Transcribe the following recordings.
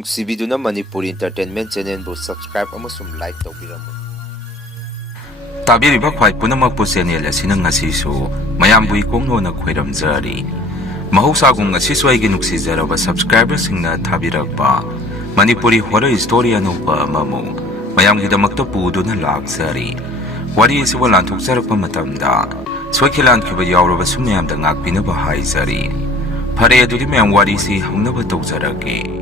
ꯅꯨꯡꯁꯤꯕꯤꯗꯨꯅ Manipuri entertainment ꯆꯦꯅꯦꯜꯕꯨ subscribe ꯑꯃꯁꯨꯡ like ꯇꯧꯕꯤꯔꯝꯃꯨ꯫ ꯇꯥꯕꯤꯔꯤꯕ ꯈ꯭ꯋꯥꯏ ꯄꯨꯝꯅꯃꯛꯄꯨ ꯆꯦꯅꯦꯜ ꯑꯁꯤꯅ ꯉꯁꯤꯁꯨ ꯃꯌꯥꯝꯕꯨ ꯏꯀꯣꯡꯂꯣꯟꯅ ꯈꯣꯏꯔꯝꯖꯔꯤ꯫ ꯃꯍꯧꯁꯥꯒꯨꯝ ꯉꯁꯤꯁꯨ ꯑꯩꯒꯤ ꯅꯨꯡꯁꯤꯖꯔꯕ ꯁꯕꯁꯀ꯭ꯔꯥꯏꯕꯔꯁꯤꯡꯅ ꯊꯥꯕꯤꯔꯛꯄ ꯃꯅꯤꯄꯨꯔꯤ ꯍꯣꯔꯔ ꯁ꯭ꯇꯣꯔꯤ ꯑꯅꯧꯕ ꯑꯃꯃꯨꯛ ꯃꯌꯥꯝꯒꯤꯗꯃꯛꯇ ꯄꯨꯗꯨꯅ ꯂꯥꯛꯆꯔꯤ꯫ ꯋꯥꯔꯤ ꯑꯁꯤꯕꯨ ꯂꯥꯟꯊꯣꯛꯆꯔꯛꯄ ꯃꯇꯝꯗ ꯁꯣꯏꯈꯤ ꯂꯥꯟꯈꯤꯕ ꯌꯥꯎꯔꯕꯁꯨ ꯃꯌꯥꯝꯗ ꯉꯥꯛꯄꯤꯅꯕ ꯍꯥꯏꯖꯔꯤ꯫ ꯐꯔꯦ ꯑꯗꯨꯗꯤ ꯃꯌꯥꯝ ꯋꯥꯔꯤꯁꯤ ꯍꯧꯅꯕ ꯇꯧꯖꯔꯒꯦ꯫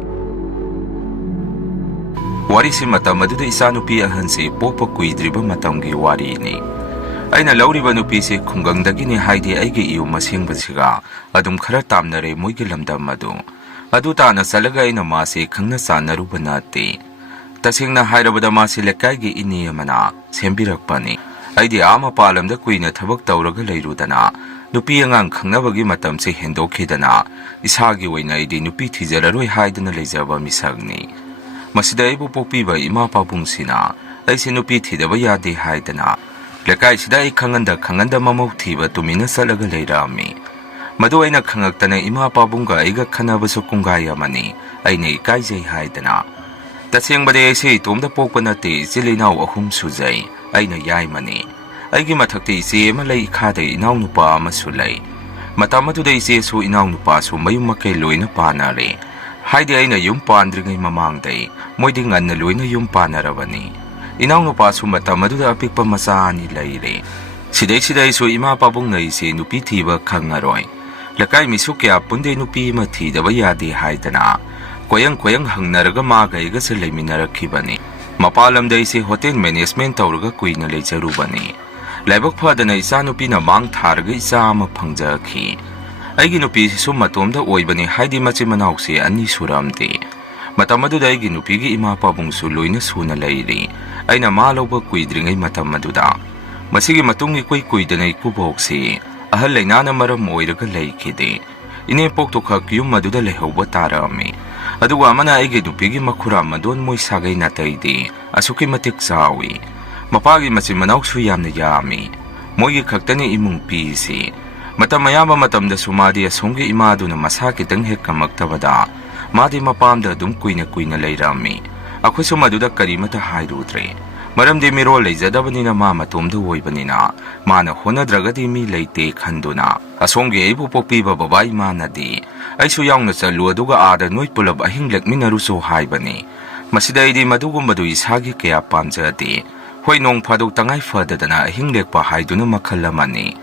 ꯋꯥꯔꯤꯁꯤ ꯃꯇꯝ ꯑꯗꯨꯗ ꯏꯆꯥꯅꯨꯄꯤ ꯑꯍꯟꯁꯤ ꯄꯣꯛꯄ ꯀꯨꯏꯗ꯭ꯔꯤꯕ ꯃꯇꯝꯒꯤ ꯋꯥꯔꯤꯅꯤ꯫ ꯑꯩꯅ ꯂꯧꯔꯤꯕ ꯅꯨꯄꯤꯁꯤ ꯈꯨꯡꯒꯪꯗꯒꯤꯅꯤ, ꯍꯥꯏꯗꯤ ꯑꯩꯒꯤ ꯏꯌꯨꯝ ꯑꯁꯦꯡꯕꯁꯤꯒ ꯑꯗꯨꯝ ꯈꯔ ꯇꯥꯝꯅꯔꯦ ꯃꯣꯏꯒꯤ ꯂꯝꯗꯝ ꯑꯗꯨ ꯇꯥꯅ ꯆꯠꯂꯒ ꯑꯩꯅ ꯃꯥꯁꯤ ꯈꯪꯅ ꯆꯥꯟꯅꯔꯨꯕ ꯅꯠꯇꯦ꯫ ꯇꯁꯦꯡꯅ ꯍꯥꯏꯔꯕꯗ ꯃꯥꯁꯤ ꯂꯩꯀꯥꯏꯒꯤ ꯏꯅꯦ ꯑꯃꯅ ꯁꯦꯝꯕꯤꯔꯛꯄꯅꯤ꯫ ꯑꯩꯗꯤ ꯃꯄꯥꯟꯂꯝꯗ ꯀꯨꯏꯅ ꯊꯕꯛ ꯇꯧꯔꯒ ꯂꯩꯔꯨꯗꯅ ꯅꯨꯄꯤ ꯑꯉꯥꯡ ꯈꯪꯅꯕꯒꯤ ꯃꯇꯝꯁꯤ ꯍꯦꯟꯗꯣꯛꯈꯤꯗꯅ ꯏꯁꯥꯒꯤ ꯑꯣꯏꯅ ꯑꯩꯗꯤ ꯅꯨꯄꯤ ꯊꯤꯖꯔꯔꯣꯏ ꯍꯥꯏꯗꯨꯅ ꯂꯩꯖꯕ ꯃꯤꯁꯛꯅꯤ꯫ ꯃꯁꯤꯗ ꯑꯩꯕꯨ ꯄꯣꯛꯄꯤꯕ ꯏꯃꯥ ꯄꯥꯕꯨꯡꯁꯤꯅ ꯑꯩꯁꯤ ꯅꯨꯄꯤ ꯊꯤꯗꯕ ꯌꯥꯗꯦ ꯍꯥꯏꯗꯅ ꯂꯩꯀꯥꯏꯁꯤꯗ ꯑꯩ ꯈꯪꯍꯟꯗ ꯃꯃꯧ ꯊꯤꯕ ꯇꯨꯃꯤꯟꯅ ꯆꯠꯂꯒ ꯂꯩꯔꯛꯑꯝꯃꯤ꯫ ꯃꯗꯨ ꯑꯩꯅ ꯈꯪꯉꯛꯇꯅ ꯏꯃꯥ ꯄꯥꯕꯨꯡꯒ ꯑꯩꯒ ꯈꯟꯅꯕꯁꯨ ꯀꯨꯡꯒꯥꯏ ꯑꯃꯅꯤ꯫ ꯑꯩꯅ ꯏꯀꯥꯏꯖꯩ ꯍꯥꯏꯗꯅ ꯇꯁꯦꯡꯕꯗꯤ ꯑꯩꯁꯤ ꯏꯇꯣꯝꯇ ꯄꯣꯛꯄ ꯅꯠꯇꯦ, ꯏꯆꯤꯜ ꯏꯅꯥꯎ 3 ꯁꯨꯖꯩ꯫ ꯑꯩꯅ ꯌꯥꯏꯃꯅꯤ꯫ ꯑꯩꯒꯤ ꯃꯊꯛꯇ ꯏꯆꯦ ꯑꯃ ꯂꯩ, ꯏꯈꯥꯗ ꯏꯅꯥꯎꯅꯨꯄꯥ ꯑꯃꯁꯨ ꯂꯩ꯫ ꯃꯇꯝ ꯑꯗꯨꯗ ꯏꯆꯦꯁꯨ ꯏꯅꯥꯎꯅꯨꯄꯥꯁꯨ ꯃꯌꯨꯝ ꯃꯀꯩ ꯂꯣꯏꯅ ꯄꯥꯟꯅꯔꯦ꯫ ꯍꯥꯏꯗꯤ ꯑꯩꯅ ꯌꯨꯝ ꯄꯥꯟꯗ꯭ꯔꯤꯉꯩ ꯃꯃꯥꯡꯗꯩ ꯃꯣꯏꯗꯤ ꯉꯟꯅ ꯂꯣꯏꯅ ꯌꯨꯝ ꯄꯥꯟꯅꯔꯕꯅꯤ꯫ ꯏꯅꯥꯎꯅꯨꯄꯥꯁꯨ ꯃꯇꯝ ꯑꯗꯨꯗ ꯑꯄꯤꯛꯄ ꯃꯆꯥ 2 ꯂꯩꯔꯦ꯫ ꯁꯤꯗꯩꯁꯤꯗ ꯑꯩꯁꯨ ꯏꯃꯥ ꯄꯥꯕꯨꯡꯅ ꯑꯩꯁꯦ ꯅꯨꯄꯤ ꯊꯤꯕ ꯈꯪꯉꯔꯣꯏ, ꯂꯩꯀꯥꯏ ꯃꯤꯁꯨ ꯀꯌꯥ ꯄꯨꯟꯗꯦ, ꯅꯨꯄꯤ ꯑꯃ ꯊꯤꯗꯕ ꯌꯥꯗꯦ ꯍꯥꯏꯗꯅ ꯀꯣꯌꯪ ꯍꯪꯅꯔꯒ ꯃꯥꯒ ꯑꯩꯒꯁꯦ ꯂꯩꯃꯤꯟꯅꯔꯛꯈꯤꯕꯅꯤ꯫ ꯃꯄꯥꯟ ꯂꯝꯗ ꯑꯩꯁꯦ ꯍꯣꯇꯦꯜ ꯃꯦꯅꯦꯖꯃꯦꯟ ꯇꯧꯔꯒ ꯀꯨꯏꯅ ꯂꯩꯖꯔꯨꯕꯅꯤ꯫ ꯂꯥꯏꯕꯛ ꯐꯗꯅ ꯏꯆꯥꯅꯨꯄꯤꯅ ꯃꯥꯡ ꯊꯥꯔꯒ ꯏꯆꯥ ꯑꯃ ꯐꯪꯖꯈꯤ꯫ ꯑꯩꯒꯤ ꯅꯨꯄꯤꯁꯤꯁꯨ ꯃꯇꯣꯝꯗ ꯑꯣꯏꯕꯅꯤ, ꯍꯥꯏꯗꯤ ꯃꯆꯤꯟ ꯃꯅꯥꯎꯁꯦ 2 ꯁꯨꯔꯝꯗꯦ꯫ ꯃꯇꯝ ꯑꯗꯨꯗ ꯑꯩꯒꯤ ꯅꯨꯄꯤꯒꯤ ꯏꯃꯥ ꯄꯥꯕꯨꯡꯁꯨ ꯂꯣꯏꯅ ꯁꯨꯅ ꯂꯩꯔꯤ꯫ ꯑꯩꯅ ꯃꯥ ꯂꯧꯕ ꯀꯨꯏꯗ꯭ꯔꯤꯉꯩ ꯃꯇꯝ ꯑꯗꯨꯗ ꯃꯁꯤꯒꯤ ꯃꯇꯨꯡ ꯏꯀꯨꯏ ꯀꯨꯏꯗꯅ ꯏꯀꯨꯕꯣꯛꯁꯤ ꯑꯍꯜ ꯂꯩꯅꯥꯅ ꯃꯔꯝ ꯑꯣꯏꯔꯒ ꯂꯩꯈꯤꯗꯦ꯫ ꯏꯅꯦꯝꯄꯣꯛꯇꯨꯈꯛ ꯌꯨꯝ ꯑꯗꯨꯗ ꯂꯩꯍꯧꯕ ꯇꯥꯔꯛꯑꯝꯃꯤ꯫ ꯑꯗꯨꯒ ꯑꯃꯅ ꯑꯩꯒꯤ ꯅꯨꯄꯤꯒꯤ ꯃꯈꯨꯔꯥ ꯃꯗꯣꯟ ꯃꯣꯏ ꯁꯥꯒꯩ ꯅꯥꯇꯩꯗꯤ ꯑꯁꯨꯛꯀꯤ ꯃꯇꯤꯛ ꯆꯥꯎꯏ꯫ ꯃꯄꯥꯒꯤ ꯃꯆꯤꯟ ꯃꯅꯥꯎꯁꯨ ꯌꯥꯝꯅ ꯌꯥꯝꯃꯤ꯫ ꯃꯣꯏꯒꯤ ꯈꯛꯇꯅꯤꯏꯃꯨꯡ ꯄꯤꯔꯤꯁꯤ꯫ ꯃꯇꯝ ꯑꯌꯥꯝꯕ ꯃꯇꯝꯗꯁꯨ ꯃꯥꯗꯤ ꯑꯁꯣꯝꯒꯤ ꯏꯃꯥꯗꯨꯅ ꯃꯁꯥ ꯈꯤꯇꯪ ꯍꯦꯛ ꯀꯝꯃꯛꯇꯕꯗ ꯃꯥꯗꯤ ꯃꯄꯥꯝꯗ ꯑꯗꯨꯝ ꯀꯨꯏꯅ ꯂꯩꯔꯝꯃꯤ꯫ ꯑꯩꯈꯣꯏꯁꯨ ꯃꯗꯨꯗ ꯀꯔꯤꯃꯇ ꯍꯥꯏꯔꯨꯗ꯭ꯔꯦ, ꯃꯔꯝꯗꯤ ꯃꯤꯔꯣꯜ ꯂꯩꯖꯗꯕꯅꯤꯅ ꯃꯥ ꯃꯇꯣꯝꯗ ꯑꯣꯏꯕꯅꯤꯅ ꯃꯥꯅ ꯍꯣꯠꯅꯗ꯭ꯔꯒꯗꯤ ꯃꯤ ꯂꯩꯇꯦ ꯈꯟꯗꯨꯅ ꯑꯁꯣꯝꯒꯤ ꯑꯩꯕꯨ ꯄꯣꯛꯄꯤꯕ ꯕꯕꯥ ꯏꯃꯥꯅꯗꯤ ꯑꯩꯁꯨ ꯌꯥꯎꯅ ꯆꯠꯂꯨ, ꯑꯗꯨꯒ ꯑꯥꯗ ꯅꯣꯏ ꯄꯨꯂꯞ ꯑꯍꯤꯡ ꯂꯦꯛꯃꯤꯟꯅꯔꯨꯁꯨ ꯍꯥꯏꯕꯅꯤ꯫ ꯃꯁꯤꯗ ꯑꯩꯗꯤ ꯃꯗꯨꯒꯨꯝꯕꯗꯨ ꯏꯁꯥꯒꯤ ꯀꯌꯥ ꯄꯥꯝꯖꯗꯦ꯫ ꯍꯣꯏ, ꯅꯣꯡ ꯐꯥꯗꯣꯛ ꯇꯉꯥꯏ ꯐꯗꯗꯅ ꯑꯍꯤꯡ ꯂꯦꯛꯄ ꯍꯥꯏꯗꯨꯅ ꯃꯈꯜ ꯑꯃꯅꯤ꯫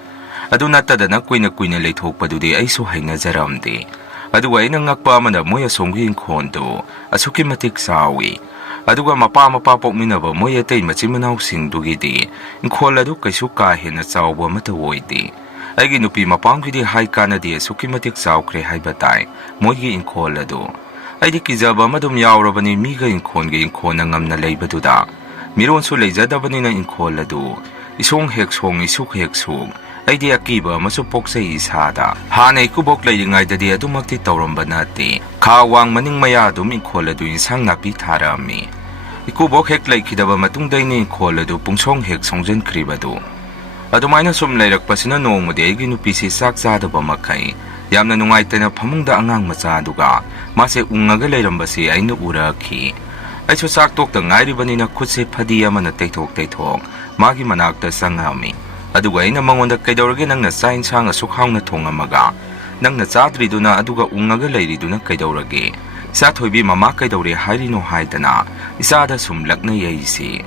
ꯑꯗꯨ ꯅꯠꯇꯗꯅ ꯀꯨꯏꯅ ꯂꯩꯊꯣꯛꯄꯗꯨꯗꯤ ꯑꯩꯁꯨ ꯍꯩꯅꯖꯔꯝꯗꯦ꯫ ꯑꯗꯨꯒ ꯑꯩꯅ ꯉꯛꯄ ꯑꯃꯅ ꯃꯣꯏ ꯑꯁꯣꯝꯒꯤ ꯏꯪꯈꯣꯜꯗꯨ ꯑꯁꯨꯛꯀꯤ ꯃꯇꯤꯛ ꯆꯥꯎꯏ꯫ ꯑꯗꯨꯒ ꯃꯄꯥ ꯄꯣꯛꯃꯤꯟꯅꯕ ꯃꯣꯏ ꯑꯇꯩ ꯃꯆꯤꯟ ꯃꯅꯥꯎꯁꯤꯡꯗꯨꯒꯤꯗꯤ ꯏꯪꯈꯣꯜ ꯑꯗꯨ ꯀꯩꯁꯨ ꯀꯥ ꯍꯦꯟꯅ ꯆꯥꯎꯕ ꯑꯃꯠꯇ ꯑꯣꯏꯗꯦ꯫ ꯑꯩꯒꯤ ꯅꯨꯄꯤ ꯃꯄꯥꯝꯒꯤꯗꯤ ꯍꯥꯏ ꯀꯥꯟꯅꯗꯤ ꯑꯁꯨꯛꯀꯤ ꯃꯇꯤꯛ ꯆꯥꯎꯈ꯭ꯔꯦ ꯍꯥꯏꯕ ꯇꯥꯏ ꯃꯣꯏꯒꯤ ꯏꯪꯈꯣꯜ ꯑꯗꯨ꯫ ꯑꯩꯗꯤ ꯀꯤꯖꯕ ꯑꯃ ꯑꯗꯨꯝ ꯌꯥꯎꯔꯕꯅꯤ ꯃꯤꯒ ꯏꯪꯈꯣꯜꯅ ꯉꯝꯅ ꯂꯩꯕꯗꯨꯗ꯫ ꯃꯤꯔꯣꯟꯁꯨ ꯂꯩꯖꯗꯕꯅꯤꯅ ꯏꯪꯈꯣꯜ ꯑꯗꯨ ꯏꯁꯣꯡ ꯍꯦꯛ ꯁꯣꯡ ꯏꯁꯨꯛ ꯍꯦꯛ ꯁꯨꯛ ꯑꯩꯗꯤ ꯑꯀꯤꯕ ꯑꯃꯁꯨ ꯄꯣꯛꯆꯩ ꯏꯁꯥꯗ꯫ ꯍꯥꯟꯅ ꯏꯀꯨꯕꯣꯛ ꯂꯩꯔꯤꯉꯩꯗꯗꯤ ꯑꯗꯨꯃꯛꯇꯤ ꯇꯧꯔꯝꯕ ꯅꯠꯇꯦ꯫ ꯈꯥ ꯋꯥꯡ ꯃꯅꯤꯡ ꯃꯌꯥ ꯑꯗꯨꯝ ꯏꯪꯈꯣꯜ ꯑꯗꯨ ꯏꯟꯁꯥꯡ ꯅꯥꯄꯤ ꯊꯥꯔꯛꯑꯝꯃꯤ꯫ ꯏꯀꯨꯕꯣꯛ ꯍꯦꯛ ꯂꯩꯈꯤꯗꯕ ꯃꯇꯨꯡꯗꯩꯅꯤ ꯏꯪꯈꯣꯜ ꯑꯗꯨ ꯄꯨꯡꯁꯣꯡ ꯍꯦꯛ ꯁꯣꯡꯖꯤꯟꯈ꯭ꯔꯤꯕꯗꯨ꯫ ꯑꯗꯨꯃꯥꯏꯅ ꯁꯨꯝ ꯂꯩꯔꯛꯄꯁꯤꯅ ꯅꯣꯡꯃꯗꯤ ꯑꯩꯒꯤ ꯅꯨꯄꯤꯁꯤ ꯆꯥꯛ ꯆꯥꯗꯕ ꯃꯈꯩ ꯌꯥꯝꯅ ꯅꯨꯡꯉꯥꯏꯇꯅ ꯐꯃꯨꯡꯗ ꯑꯉꯥꯡ ꯃꯆꯥꯗꯨꯒ ꯃꯥꯁꯦ ꯎꯪꯉꯒ ꯂꯩꯔꯝꯕꯁꯤ ꯑꯩꯅ ꯎꯔꯛꯈꯤ꯫ ꯑꯩꯁꯨ ꯆꯥꯛ ꯇꯣꯛꯇ ꯉꯥꯏꯔꯤꯕꯅꯤꯅ ꯈꯨꯠꯁꯦ ꯐꯗꯤ ꯑꯃꯅ ꯇꯩꯊꯣꯛ ꯃꯥꯒꯤ ꯃꯅꯥꯛꯇ ꯆꯪꯉꯛꯑꯝꯃꯤ꯫ ꯑꯗꯨꯒ ꯑꯩꯅ ꯃꯉꯣꯟꯗ ꯀꯩꯗꯧꯔꯒꯦ, ꯅꯪꯅ ꯆꯥꯛ ꯏꯟꯁꯥꯡ ꯑꯁꯨꯛ ꯍꯥꯎꯅ ꯊꯣꯡꯉꯝꯃꯒ ꯅꯪꯅ ꯆꯥꯗ꯭ꯔꯤꯗꯨꯅ ꯑꯗꯨꯒ ꯎꯪꯉꯒ ꯂꯩꯔꯤꯗꯨꯅ ꯀꯩꯗꯧꯔꯒꯦ? ꯏꯆꯥ ꯊꯣꯏꯕꯤ ꯃꯃꯥ ꯀꯩꯗꯧꯔꯦ ꯍꯥꯏꯔꯤꯅꯣ ꯍꯥꯏꯗꯅ ꯏꯆꯥꯗ ꯁꯨꯝ ꯂꯛꯅꯩ ꯑꯩꯁꯤ꯫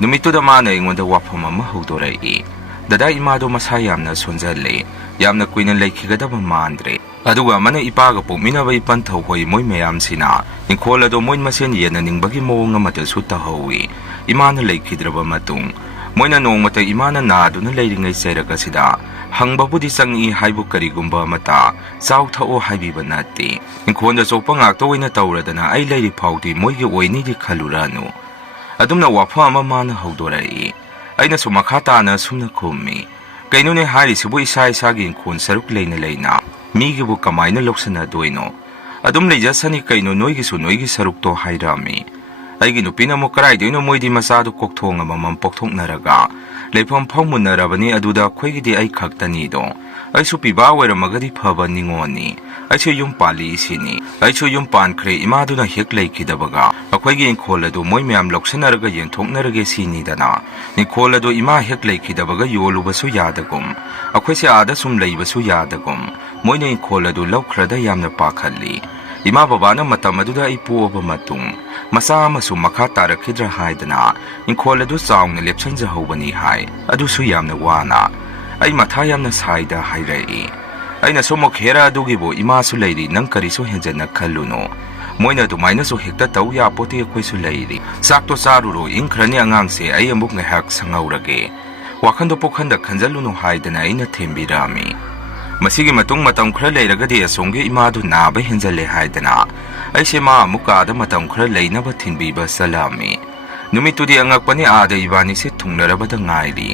ꯅꯨꯃꯤꯠꯇꯨꯗ ꯃꯥꯅ ꯑꯩꯉꯣꯟꯗ ꯋꯥꯐꯝ ꯑꯃ ꯍꯧꯗꯣꯔꯛꯏ꯫ ꯗꯗꯥ ꯏꯃꯥꯗꯣ ꯃꯁꯥ ꯌꯥꯝꯅ ꯁꯣꯟꯖꯜꯂꯦ, ꯌꯥꯝꯅ ꯀꯨꯏꯅ ꯂꯩꯈꯤꯒꯗꯕ ꯃꯥꯟꯗ꯭ꯔꯦ꯫ ꯑꯗꯨꯒ ꯑꯃꯅ ꯏꯄꯥꯒ ꯄꯣꯛꯃꯤꯟꯅꯕ ꯏꯄꯟꯊꯧ ꯍꯣꯏ ꯃꯣꯏ ꯃꯌꯥꯝꯁꯤꯅ ꯏꯪꯈꯣꯜ ꯑꯗꯣ ꯃꯣꯏ ꯃꯁꯦꯟ ꯌꯦꯟꯅꯅꯤꯡꯕꯒꯤ ꯃꯑꯣꯡ ꯑꯃꯗꯁꯨ ꯇꯧꯍꯧꯏ꯫ ꯏꯃꯥꯅ ꯂꯩꯈꯤꯗ꯭ꯔꯕ ꯃꯇꯨꯡ ꯃꯣꯏꯅ ꯅꯣꯡꯃꯇ ꯏꯃꯥꯅ ꯅꯥꯗꯨꯅ ꯂꯩꯔꯤꯉꯩ ꯆꯩꯔꯛ ꯑꯁꯤꯗ ꯍꯪꯕꯕꯨꯗꯤ ꯆꯪꯏ ꯍꯥꯏꯕꯨ ꯀꯔꯤꯒꯨꯝꯕ ꯑꯃꯇ ꯆꯥꯎ ꯊꯛꯑꯣ ꯍꯥꯏꯕꯤꯕ ꯅꯠꯇꯦ꯫ ꯏꯪꯈꯣꯜꯗ ꯆꯣꯛꯄ ꯉꯥꯛꯇ ꯑꯣꯏꯅ ꯇꯧꯔꯗꯅ ꯑꯩ ꯂꯩꯔꯤ ꯐꯥꯎꯗꯤ ꯃꯣꯏꯒꯤ ꯑꯣꯏꯅꯤꯗꯤ ꯈꯜꯂꯨꯔꯅꯨ꯫ ꯑꯗꯨꯝꯅ ꯋꯥꯐꯝ ꯑꯃ ꯃꯥꯅ ꯍꯧꯗꯣꯔꯛꯏ꯫ ꯑꯩꯅꯁꯨ ꯃꯈꯥ ꯇꯥꯅ ꯁꯨꯝꯅ ꯈꯨꯝꯃꯤ, ꯀꯩꯅꯣꯅꯦ ꯍꯥꯏꯔꯤꯁꯤꯕꯨ ꯏꯁꯥꯒꯤ ꯏꯪꯈꯣꯜ ꯁꯔꯨꯛ ꯂꯩꯅ ꯃꯤꯒꯤꯕꯨ ꯀꯃꯥꯏꯅ ꯂꯧꯁꯟꯅꯗꯣꯏꯅꯣ? ꯑꯗꯨꯝ ꯂꯩꯖꯁꯅꯤ ꯀꯩꯅꯣ, ꯅꯣꯏꯒꯤꯁꯨ ꯅꯣꯏꯒꯤ ꯁꯔꯨꯛꯇꯣ ꯍꯥꯏꯔꯛꯑꯝꯃꯤ꯫ ꯑꯩꯒꯤ ꯅꯨꯄꯤꯅ ꯑꯃꯨꯛ ꯀꯔꯥꯏꯗꯩꯅꯣ, ꯃꯣꯏꯗꯤ ꯃꯆꯥꯗꯨ ꯀꯣꯛꯊꯣꯡ ꯑꯃꯃꯝ ꯄꯣꯛꯊꯣꯛꯅꯔꯒ ꯂꯩꯐꯝ ꯐꯥꯎ ꯃꯨꯟꯅꯔꯕꯅꯤ, ꯑꯗꯨꯗ ꯑꯩꯈꯣꯏꯒꯤꯗꯤ ꯑꯩ ꯈꯛꯇꯅꯤꯗꯣ꯫ ꯑꯩꯁꯨ ꯄꯤꯕꯥ ꯑꯣꯏꯔꯝꯃꯒꯗꯤ ꯐꯕ ꯅꯤꯡꯉꯣꯟꯅꯤ ꯑꯩꯁꯨ ꯌꯨꯝ ꯄꯥꯜꯂꯤ ꯁꯤꯅꯤ ꯑꯩꯁꯨ ꯌꯨꯝ ꯄꯥꯟꯈ꯭ꯔꯦ ꯏꯃꯥꯗꯨꯅ ꯍꯦꯛ ꯂꯩꯈꯤꯗꯕꯒ ꯑꯩꯈꯣꯏꯒꯤ ꯏꯪꯈꯣꯜ ꯑꯗꯨ ꯃꯣꯏ ꯃꯌꯥꯝ ꯂꯧꯁꯤꯟꯅꯔꯒ ꯌꯦꯟꯊꯣꯛꯅꯔꯒꯦ ꯁꯤꯅꯤꯗꯅ ꯏꯪꯈꯣꯜ ꯑꯗꯨ ꯏꯃꯥ ꯍꯦꯛ ꯂꯩꯈꯤꯗꯕꯒ ꯌꯣꯜꯂꯨꯕꯁꯨ ꯌꯥꯗꯒꯨꯝ ꯑꯩꯈꯣꯏꯁꯦ ꯑꯥꯗ ꯁꯨꯝ ꯂꯩꯕꯁꯨ ꯌꯥꯗꯒꯨꯝ ꯃꯣꯏꯅ ꯏꯪꯈꯣꯜ ꯑꯗꯨ ꯂꯧꯈ꯭ꯔꯗ ꯌꯥꯝꯅ ꯄꯥꯈꯠꯂꯤ ꯏꯃꯥ ꯕꯕꯥꯅ ꯃꯇꯝ ꯑꯗꯨꯗ ꯑꯩ ꯄꯣꯛꯑꯕ ꯃꯇꯨꯡ ꯃꯆꯥ ꯑꯃꯁꯨ ꯃꯈꯥ ꯇꯥꯔꯛꯈꯤꯗ꯭ꯔꯥ ꯍꯥꯏꯗꯅ ꯏꯪꯈꯣꯜ ꯑꯗꯨ ꯆꯥꯎꯅ ꯂꯦꯞꯁꯟꯖꯍꯧꯕꯅꯤ ꯍꯥꯏ ꯑꯗꯨꯁꯨ ꯌꯥꯝꯅ ꯋꯥꯅ ꯑꯩ ꯃꯊꯥ ꯌꯥꯝꯅ ꯁꯥꯏꯗ ꯍꯥꯏꯔꯛꯏ ꯑꯩꯅꯁꯨ ꯑꯃꯨꯛ ꯍꯦꯔ ꯑꯗꯨꯒꯤꯕꯨ ꯏꯃꯥꯁꯨ ꯂꯩꯔꯤ ꯅꯪ ꯀꯔꯤꯁꯨ ꯍꯦꯟꯖꯟꯅ ꯈꯜꯂꯨꯅꯨ ꯃꯣꯏꯅ ꯑꯗꯨꯃꯥꯏꯅꯁꯨ ꯍꯦꯛꯇ ꯇꯧ ꯌꯥꯄꯣꯠꯇꯦ ꯑꯩꯈꯣꯏꯁꯨ ꯂꯩꯔꯤ ꯆꯥꯛꯇꯣ ꯆꯥꯔꯨꯔꯣ ꯏꯪꯈ꯭ꯔꯅꯤ ꯑꯉꯥꯡꯁꯦ ꯑꯩ ꯑꯃꯨꯛ ꯉꯥꯏꯍꯥꯛ ꯁꯪꯍꯧꯔꯒꯦ ꯋꯥꯈꯟꯗꯣ ꯄꯣꯛꯍꯟꯗ ꯈꯟꯖꯜꯂꯨꯅꯨ ꯍꯥꯏꯗꯅ ꯑꯩꯅ ꯊꯦꯝꯕꯤꯔꯝꯃꯤ ꯃꯁꯤꯒꯤ ꯃꯇꯨꯡ ꯃꯇꯝ ꯈꯔ ꯂꯩꯔꯒꯗꯤ ꯑꯁꯣꯝꯒꯤ ꯏꯃꯥꯗꯨ ꯅꯥꯕ ꯍꯦꯟꯖꯜꯂꯦ ꯍꯥꯏꯗꯅ ꯑꯩꯁꯦ ꯃꯥ ꯑꯃꯨꯛ ꯀꯥꯗ ꯃꯇꯝ ꯈꯔ ꯂꯩꯅꯕ ꯊꯤꯟꯕꯤꯕ ꯆꯠꯂꯝꯃꯤ ꯅꯨꯃꯤꯠꯇꯨꯗꯤ ꯑꯉꯛꯄꯅꯤ ꯑꯥꯗ ꯏꯕꯥꯅꯤꯁꯦ ꯊꯨꯡꯅꯔꯕꯗ ꯉꯥꯏꯔꯤ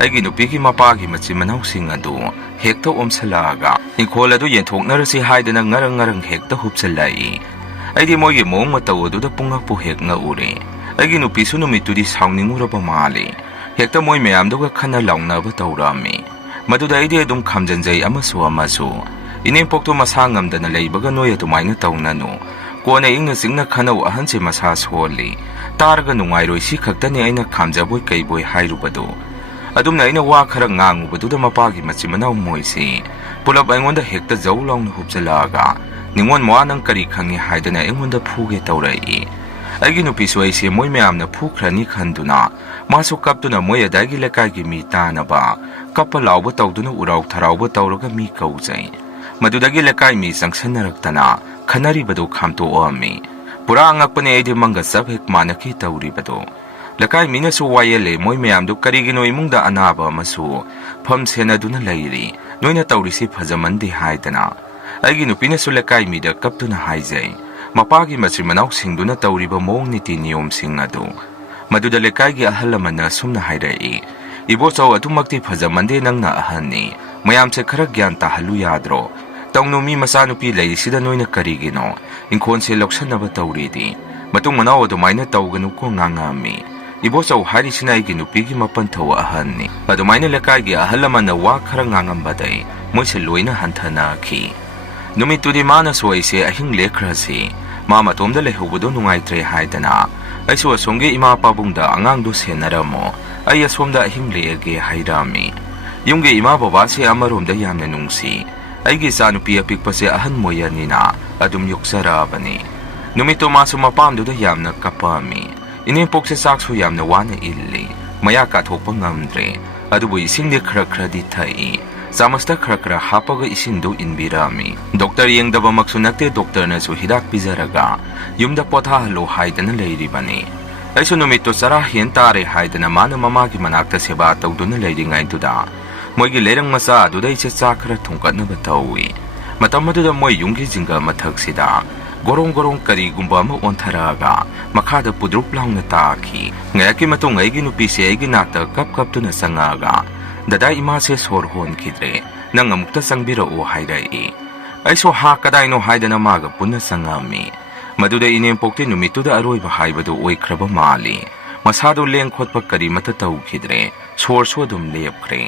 ꯑꯩꯒꯤ ꯅꯨꯄꯤꯒꯤ ꯃꯄꯥꯒꯤ ꯃꯆꯤꯟ ꯃꯅꯥꯎꯁꯤꯡ ꯑꯗꯨ ꯍꯦꯛꯇ ꯑꯣꯝꯁꯜꯂꯛꯑꯒ ꯏꯪꯈꯣꯜ ꯑꯗꯨ ꯌꯦꯟꯊꯣꯛꯅꯔꯁꯤ ꯍꯥꯏꯗꯅ ꯉꯔꯪ ꯉꯔꯪ ꯍꯦꯛꯇ ꯍꯨꯞꯆꯜꯂꯛꯏ ꯑꯩꯗꯤ ꯃꯣꯏꯒꯤ ꯃꯑꯣꯡ ꯃꯇꯧ ꯑꯗꯨꯗ ꯄꯨꯡꯉꯛꯄꯨ ꯍꯦꯛ ꯉꯛꯎꯔꯦ ꯑꯩꯒꯤ ꯅꯨꯄꯤꯁꯨ ꯅꯨꯃꯤꯠꯇꯨꯗꯤ ꯁꯥꯎꯅꯤꯡꯉꯨꯔꯕ ꯃꯥꯜꯂꯤ ꯍꯦꯛꯇ ꯃꯣꯏ ꯃꯌꯥꯝꯗꯨꯒ ꯈꯟꯅ ꯂꯥꯎꯅꯕ ꯇꯧꯔꯛꯑꯝꯃꯤ ꯃꯗꯨꯗ ꯑꯩꯗꯤ ꯑꯗꯨꯝ ꯈꯥꯝꯖꯟꯖꯩ ꯑꯃꯁꯨ ꯏꯅꯦꯝꯄꯣꯛꯇꯣ ꯃꯁꯥ ꯉꯝꯗꯅ ꯂꯩꯕꯒ ꯅꯣꯏ ꯑꯗꯨꯃꯥꯏꯅ ꯇꯧꯅꯅꯨ ꯀꯣꯟꯅ ꯏꯪꯅ ꯆꯤꯡꯅ ꯈꯟꯅꯧ ꯑꯍꯟꯁꯦ ꯃꯁꯥ ꯁꯣꯜꯂꯤ ꯇꯥꯔꯒ ꯅꯨꯡꯉꯥꯏꯔꯣꯏ ꯁꯤ ꯈꯛꯇꯅꯤ ꯑꯩꯅ ꯈꯥꯝꯖꯕꯣꯏ ꯀꯩꯕꯣꯏ ꯍꯥꯏꯔꯨꯕꯗꯣ ꯑꯗꯨꯝꯅ ꯑꯩꯅ ꯋꯥ ꯈꯔ ꯉꯥꯡꯉꯨꯕꯗꯨꯗ ꯃꯄꯥꯒꯤ ꯃꯆꯤꯟ ꯃꯅꯥꯎ ꯃꯣꯏꯁꯤ ꯄꯨꯂꯞ ꯑꯩꯉꯣꯟꯗ ꯍꯦꯛꯇ ꯖꯧ ꯂꯥꯎꯅ ꯍꯨꯞꯆꯜꯂꯛꯑꯒ ꯅꯤꯉꯣꯟ ꯃꯋꯥ ꯅꯪ ꯀꯔꯤ ꯈꯪꯉꯤ ꯍꯥꯏꯗꯅ ꯑꯩꯉꯣꯟꯗ ꯐꯨꯒꯦ ꯇꯧꯔꯛꯏ ꯑꯩꯒꯤ ꯅꯨꯄꯤꯁꯨ ꯑꯩꯁꯦ ꯃꯣꯏ ꯃꯌꯥꯝꯅ ꯐꯨꯈ꯭ꯔꯅꯤ ꯈꯟꯗꯨꯅ ꯃꯥꯁꯨ ꯀꯞꯇꯨꯅ ꯃꯣꯏ ꯑꯗꯥꯏꯒꯤ ꯂꯩꯀꯥꯏꯒꯤ ꯃꯤ ꯇꯥꯅꯕ ꯀꯞꯄ ꯂꯥꯎꯕ ꯇꯧꯗꯨꯅ ꯎꯔꯥꯎ ꯊꯔꯥꯎꯕ ꯇꯧꯔꯒ ꯃꯤ ꯀꯧꯖꯩ ꯃꯗꯨꯗꯒꯤ ꯂꯩꯀꯥꯏ ꯃꯤ ꯆꯪꯁꯟꯅꯔꯛꯇꯅ ꯈꯟꯅꯔꯤꯕꯗꯨ ꯈꯥꯝꯇꯣꯛꯑꯝꯃꯤ ꯄꯨꯔꯥ ꯑꯉꯛꯄꯅꯦ ꯑꯩꯗꯤ ꯃꯪꯒ ꯆꯞ ꯍꯦꯛ ꯃꯥꯟꯅꯈꯤ ꯇꯧꯔꯤꯕꯗꯣ ꯂꯩꯀꯥꯏ ꯃꯤꯅꯁꯨ ꯋꯥꯌꯦꯜꯂꯦ ꯃꯣꯏ ꯃꯌꯥꯝꯗꯨ ꯀꯔꯤꯒꯤꯅꯣ ꯏꯃꯨꯡꯗ ꯑꯅꯥꯕ ꯑꯃꯁꯨ ꯐꯝ ꯁꯦꯟꯅꯗꯨꯅ ꯂꯩꯔꯤ ꯅꯣꯏꯅ ꯇꯧꯔꯤꯁꯤ ꯐꯖꯃꯟꯗꯦ ꯍꯥꯏꯗꯅ ꯑꯩꯒꯤ ꯅꯨꯄꯤꯅꯁꯨ ꯂꯩꯀꯥꯏ ꯃꯤꯗ ꯀꯞꯇꯨꯅ ꯍꯥꯏꯖꯩ ꯃꯄꯥꯒꯤ ꯃꯆꯤꯟ ꯃꯅꯥꯎꯁꯤꯡꯗꯨꯅ ꯇꯧꯔꯤꯕ ꯃꯑꯣꯡ ꯅꯤꯇꯤ ꯅꯤꯌꯣꯝꯁꯤꯡ ꯑꯗꯨ ꯃꯗꯨꯗ ꯂꯩꯀꯥꯏꯒꯤ ꯑꯍꯜ ꯂꯃꯟꯅ ꯁꯨꯝꯅ ꯍꯥꯏꯔꯛꯏ ꯏꯕꯣꯆꯧ ꯑꯗꯨꯃꯛꯇꯤ ꯐꯖꯃꯟꯗꯦ ꯅꯪꯅ ꯑꯍꯟꯅꯤ ꯃꯌꯥꯝꯁꯦ ꯈꯔ ꯒ꯭ꯌꯥꯟ ꯇꯥꯍꯜꯂꯨ ꯌꯥꯗ꯭ꯔꯣ ꯇꯧꯅꯨ ꯃꯤ ꯃꯆꯥꯅꯨꯄꯤ ꯂꯩꯔꯤꯁꯤꯗ ꯅꯣꯏꯅ ꯀꯔꯤꯒꯤꯅꯣ ꯏꯪꯈꯣꯜꯁꯦ ꯂꯧꯁꯟꯅꯕ ꯇꯧꯔꯤꯗꯤ ꯃꯇꯨꯡ ꯃꯅꯥꯎ ꯑꯗꯨꯃꯥꯏꯅ ꯇꯧꯒꯅꯨꯀꯣ ꯉꯥꯡꯉꯝꯃꯤ ꯏꯕꯣꯆꯧ ꯍꯥꯏꯔꯤꯁꯤꯅ ꯑꯩꯒꯤ ꯅꯨꯄꯤꯒꯤ ꯃꯄꯟ ꯊꯧꯕ ꯑꯍꯟꯅꯤ ꯑꯗꯨꯃꯥꯏꯅ ꯂꯩꯀꯥꯏꯒꯤ ꯑꯍꯜ ꯂꯃꯟꯅ ꯋꯥ ꯈꯔ ꯉꯥꯡꯉꯝꯕꯗꯩ ꯃꯣꯏꯁꯦ ꯂꯣꯏꯅ ꯍꯟꯊꯅꯈꯤ ꯅꯨꯃꯤꯠꯇꯨꯗꯤ ꯃꯥꯅꯁꯨ ꯑꯩꯁꯦ ꯑꯍꯤꯡ ꯂꯦꯛꯈ꯭ꯔꯁꯤ ꯃꯥ ꯃꯇꯣꯝꯗ ꯂꯩꯍꯧꯕꯗꯣ ꯅꯨꯡꯉꯥꯏꯇ꯭ꯔꯦ ꯍꯥꯏꯗꯅ ꯑꯩꯁꯨ ꯑꯁꯣꯝꯒꯤ ꯏꯃꯥ ꯄꯥꯕꯨꯡꯗ ꯑꯉꯥꯡꯗꯣ ꯁꯦꯟꯅꯔꯝꯃꯣ ꯑꯩ ꯑꯁꯣꯝꯗ ꯑꯍꯤꯡ ꯂꯦꯛꯑꯒꯦ ꯍꯥꯏꯔꯝꯃꯤ ꯌꯨꯝꯒꯤ ꯏꯃꯥ ꯕꯕꯥꯁꯦ ꯑꯃꯔꯣꯝꯗ ꯌꯥꯝꯅ ꯅꯨꯡꯁꯤ ꯑꯩꯒꯤ ꯏꯆꯥꯅꯨꯄꯤ ꯑꯄꯤꯛꯄꯁꯦ ꯑꯍꯟ ꯃꯣꯏꯌꯅꯤꯅ ꯑꯗꯨꯝ ꯌꯣꯛꯆꯔꯛꯑꯕꯅꯤ ꯅꯨꯃꯤꯠꯇꯣ ꯃꯥꯁꯨ ꯃꯄꯥꯝꯗꯨꯗ ꯌꯥꯝꯅ ꯀꯞꯄꯝꯃꯤ ꯏꯅꯦꯝꯄꯣꯛꯁꯦ ꯆꯥꯛꯁꯨ ꯌꯥꯝꯅ ꯋꯥꯅ ꯏꯜꯂꯤ ꯃꯌꯥ ꯀꯥꯊꯣꯛꯄ ꯉꯝꯗ꯭ꯔꯦ ꯑꯗꯨꯕꯨ ꯏꯁꯤꯡꯗꯤ ꯈꯔ ꯈꯔꯗꯤ ꯊꯛꯏ ꯆꯥꯃꯁꯇ ꯈꯔ ꯈꯔ ꯍꯥꯞꯄꯒ ꯏꯁꯤꯡꯗꯨ ꯏꯟꯕꯤꯔꯝꯃꯤ ꯗꯣꯛꯇꯔ ꯌꯦꯡꯗꯕꯃꯛꯁꯨ ꯅꯠꯇꯦ ꯗꯣꯛꯇꯔꯅꯁꯨ ꯍꯤꯗꯥꯛ ꯄꯤꯖꯔꯒ ꯌꯨꯝꯗ ꯄꯣꯊꯥꯍꯜꯂꯣ ꯍꯥꯏꯗꯅ ꯂꯩꯔꯤꯕꯅꯤ ꯑꯩꯁꯨ ꯅꯨꯃꯤꯠꯇꯣ ꯆꯔꯥ ꯍꯦꯟ ꯇꯥꯔꯦ ꯍꯥꯏꯗꯅ ꯃꯥꯅ ꯃꯃꯥꯒꯤ ꯃꯅꯥꯛꯇ ꯁꯦꯕꯥ ꯇꯧꯗꯨꯅ ꯂꯩꯔꯤꯉꯩꯗꯨꯗ ꯃꯣꯏꯒꯤ ꯂꯩꯔꯪ ꯃꯆꯥ ꯑꯗꯨꯗ ꯑꯩꯁꯦ ꯆꯥꯛ ꯈꯔ ꯊꯣꯡꯒꯠꯅꯕ ꯇꯧꯏ ꯃꯇꯝ ꯑꯗꯨꯗ ꯃꯣꯏ ꯌꯨꯝꯒꯤ ꯖꯤꯡꯒ ꯃꯊꯛꯁꯤꯗ ꯒꯣꯔꯣꯡ ꯒꯣꯔꯣꯡ ꯀꯔꯤꯒꯨꯝꯕ ꯑꯃ ꯑꯣꯟꯊꯔꯛꯑꯒ ꯃꯈꯥꯗ ꯄꯨꯗ꯭ꯔꯨꯞ ꯂꯥꯎꯅ ꯇꯥꯈꯤ ꯉꯥꯏꯍꯥꯛꯀꯤ ꯃꯇꯨꯡ ꯑꯩꯒꯤ ꯅꯨꯄꯤꯁꯦ ꯑꯩꯒꯤ ꯅꯥꯛꯇ ꯀꯞꯇꯨꯅ ꯆꯪꯉꯛꯑꯒ ꯗꯗꯥ ꯏꯃꯥꯁꯦ ꯁꯣꯔ ꯍꯣꯟꯈꯤꯗ꯭ꯔꯦ ꯅꯪ ꯑꯃꯨꯛꯇ ꯆꯪꯕꯤꯔꯛꯎ ꯍꯥꯏꯔꯛꯏ ꯑꯩꯁꯨ ꯀꯗꯥꯏꯅꯣ ꯍꯥꯏꯗꯅ ꯃꯥꯒ ꯄꯨꯟꯅ ꯆꯪꯉꯝꯃꯤ ꯃꯗꯨꯗ ꯏꯅꯦꯝꯄꯣꯛꯇꯤ ꯅꯨꯃꯤꯠꯇꯨꯗ ꯑꯔꯣꯏꯕ ꯍꯥꯏꯕꯗꯨ ꯑꯣꯏꯈ꯭ꯔꯕ ꯃꯥꯜꯂꯤ ꯃꯁꯥꯗꯨ ꯂꯦꯡ ꯈꯣꯠꯄ ꯀꯔꯤꯃꯠꯇ ꯇꯧꯈꯤꯗ꯭ꯔꯦ ꯁꯣꯔꯁꯨ ꯑꯗꯨꯝ ꯂꯦꯞꯈ꯭ꯔꯦ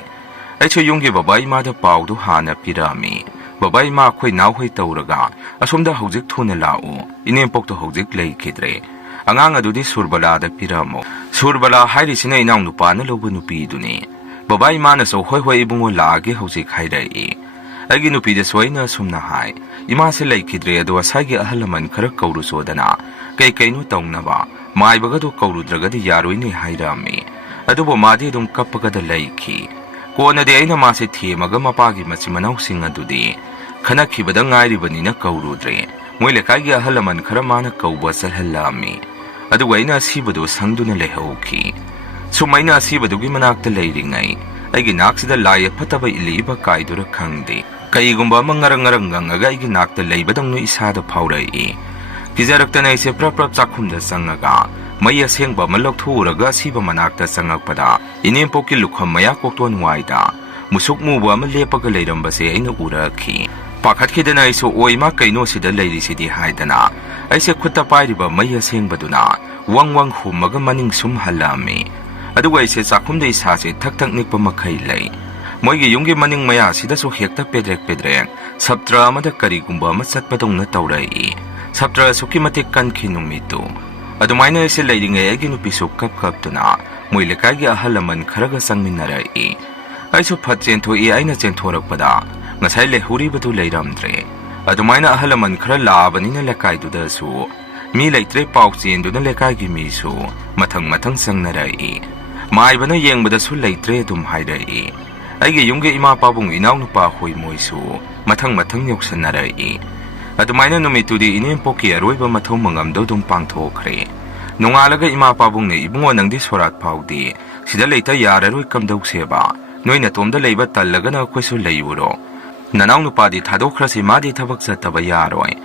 ꯑꯩꯁꯨ ꯌꯨꯝꯒꯤ ꯕꯕꯥ ꯏꯃꯥꯗ ꯄꯥꯎꯗꯨ ꯍꯥꯟꯅ ꯄꯤꯔꯛꯑꯝꯃꯤ ꯕꯕꯥ ꯏꯃꯥ ꯑꯩꯈꯣꯏ ꯅꯥꯎꯍꯣꯏ ꯇꯧꯔꯒ ꯑꯁꯣꯝꯗ ꯍꯧꯖꯤꯛ ꯊꯨꯅ ꯂꯥꯛꯎ ꯏꯅꯦꯝꯄꯣꯛꯇꯣ ꯍꯧꯖꯤꯛ ꯂꯩꯈꯤꯗ꯭ꯔꯦ ꯑꯉꯥꯡ ꯑꯗꯨꯗꯤ ꯁꯨꯔꯕꯂꯥꯗ ꯄꯤꯔꯝꯃꯨ ꯁꯨꯔꯕꯂꯥ ꯍꯥꯏꯔꯤꯁꯤꯅ ꯏꯅꯥꯎ ꯅꯨꯄꯥꯅ ꯂꯧꯕ ꯅꯨꯄꯤꯗꯨꯅꯤ ꯕꯕꯥ ꯏꯃꯥꯅꯁꯨ ꯍꯣꯏ ꯍꯣꯏ ꯏꯕꯨꯡꯉꯣ ꯂꯥꯛꯑꯒꯦ ꯍꯧꯖꯤꯛ ꯍꯥꯏꯔꯛꯏ ꯑꯩꯒꯤ ꯅꯨꯄꯤꯗꯁꯨ ꯑꯩꯅ ꯑꯁꯨꯝꯅ ꯍꯥꯏ ꯏꯃꯥꯁꯦ ꯂꯩꯈꯤꯗ꯭ꯔꯦ ꯑꯗꯣ ꯉꯁꯥꯏꯒꯤ ꯑꯍꯜ ꯂꯃꯟ ꯈꯔ ꯀꯧꯔꯨꯁꯣꯗꯅ ꯀꯩꯅꯣ ꯇꯧꯅꯕ ꯃꯥꯏꯕꯒꯗꯣ ꯀꯧꯔꯨꯗ꯭ꯔꯒꯗꯤ ꯌꯥꯔꯣꯏꯅꯦ ꯍꯥꯏꯔꯝꯃꯤ ꯑꯗꯨꯕꯨ ꯃꯥꯗꯤ ꯑꯗꯨꯝ ꯀꯞꯄꯒꯗ ꯂꯩꯈꯤ ꯀꯣꯟꯅꯗꯤ ꯑꯩꯅ ꯃꯥꯁꯦ ꯊꯦꯝꯃꯒ ꯃꯄꯥꯒꯤ ꯃꯆꯤꯟ ꯃꯅꯥꯎꯁꯤꯡ ꯑꯗꯨꯗꯤ ꯈꯟꯅꯈꯤꯕꯗ ꯉꯥꯏꯔꯤꯕꯅꯤꯅ ꯀꯧꯔꯨꯗ꯭ꯔꯦ ꯃꯣꯏ ꯂꯩꯀꯥꯏꯒꯤ ꯑꯍꯜ ꯂꯃꯟ ꯈꯔ ꯃꯥꯅ ꯀꯧꯕ ꯆꯠꯍꯜꯂꯛꯑꯝꯃꯤ ꯑꯗꯨꯒ ꯑꯩꯅ ꯑꯁꯤꯕꯗꯨ ꯁꯪꯗꯨꯅ ꯂꯩꯍꯧꯈꯤ ꯁꯨꯝ ꯑꯩꯅ ꯑꯁꯤꯕꯗꯨꯒꯤ ꯃꯅꯥꯛꯇ ꯂꯩꯔꯤꯉꯩ ꯑꯩꯒꯤ ꯅꯥꯛꯁꯤꯗ ꯂꯥꯏ ꯐꯠꯇꯕ ꯏꯜꯂꯛꯏꯕ ꯀꯥꯏꯗꯨꯔ ꯈꯪꯗꯦ ꯀꯩꯒꯨꯝꯕ ꯑꯃ ꯉꯔꯪ ꯉꯔꯪ ꯉꯪꯉꯒ ꯑꯩꯒꯤ ꯅꯥꯛꯇ ꯂꯩꯕꯗꯧꯅ ꯏꯁꯥꯗ ꯐꯥꯎꯔꯛꯏ ꯀꯤꯖꯔꯛꯇꯅ ꯑꯩꯁꯦ ꯄ꯭ꯔꯞ ꯆꯥꯛꯈꯨꯝꯗ ꯆꯪꯉꯒ ꯃꯩ ꯑꯁꯦꯡꯕ ꯑꯃ ꯂꯧꯊꯣꯛꯎꯔꯒ ꯑꯁꯤꯕ ꯃꯅꯥꯛꯇ ꯆꯪꯉꯛꯄꯗ ꯏꯅꯦꯝꯄꯣꯛꯀꯤ ꯂꯨꯈꯝ ꯃꯌꯥ ꯀꯣꯛꯇꯣꯟ ꯋꯥꯏꯗ ꯃꯨꯁꯨꯛ ꯃꯨꯕ ꯑꯃ ꯂꯦꯞꯄꯒ ꯂꯩꯔꯝꯕꯁꯦ ꯑꯩꯅ ꯎꯔꯛꯈꯤ ꯄꯥꯈꯠꯈꯤꯗꯅ ꯑꯩꯁꯨ ꯏꯃꯥ ꯀꯩꯅꯣ ꯁꯤꯗ ꯂꯩꯔꯤꯁꯤꯗꯤ ꯍꯥꯏꯗꯅ ꯑꯩꯁꯦ ꯈꯨꯠꯇ ꯄꯥꯏꯔꯤꯕ ꯃꯩ ꯑꯁꯦꯡꯕꯗꯨꯅ ꯋꯪ ꯋꯪ ꯍꯨꯝꯃꯒ ꯃꯅꯤꯡ ꯁꯨꯝ ꯍꯜꯂꯛꯑꯝꯃꯤ ꯑꯗꯨꯒ ꯑꯩꯁꯦ ꯆꯥꯛꯈꯨꯝꯗ ꯏꯁꯥꯁꯦ ꯊꯛ ꯊꯛ ꯅꯤꯛꯄ ꯃꯈꯩ ꯂꯩ Moigi yungi maning maya sidasu hekta pedrek sabtra amada karigumba matsatpadong na taurai. Sabtra suki matikkan kinumitu. Adumaina isi lairinga egi nupisu kap tu na moi lekagi ahalaman kharaga sangminarai. Aisu phat chentho aina chentorakpada ngasai lehuri batu leiramdre. Adumaina ahalaman khara laabanina lekai dudasu mi leitre pau chenduna lekagi misu mathang sangnarai. Maibana yengbadasu leitre dum hairai. Aigi yungi ima pabung inaw nupa hui moisu mathang yoksannarai. Adumaina numitudi inen poki aroiba mathong mangamdo dum pangthokre. Nungalaga ima pabung ne ibungo nangdi sorat paudi sida leita yararoi kamdau seba noina tomda leiba tallaga na kwesu leiuro. Nanaw nupadi thadokhrasi madi thabak sataba yaroi.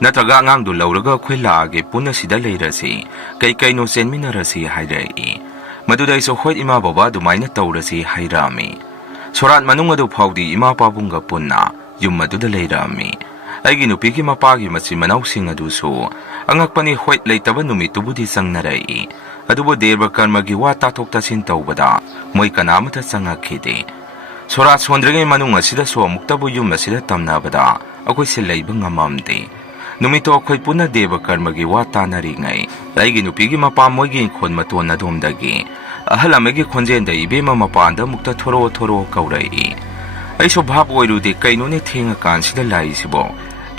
Natraga angangdu lauraga khoi laage puna sida leirasi kai no senminarasi hairai. Madudai so hoi ima baba dumaina taurasi hairami. Sorat manung adu paudi ima pabunga punna yum maduda leirami. Aigi nupiki mapagi masi manaw sing adusu angakpani hoi leitaba numitubudi sangnarai. Adubo derba karmagi wa tatok tasin taubada moi kanamata sangakhide. Sorat sondrengay manung asida so muktabu yum asida tamnabada akoy silaiba ngamamde. Numito akoy puna deba karmagi wa tanaringay. Aigi nupigi mapamoygi inkon maton na domdagi. Ahalamagi konjenda ibema mapanda mukta thoro kaurai. Ay so bhab oirude kaino ne thenga kansida laisibo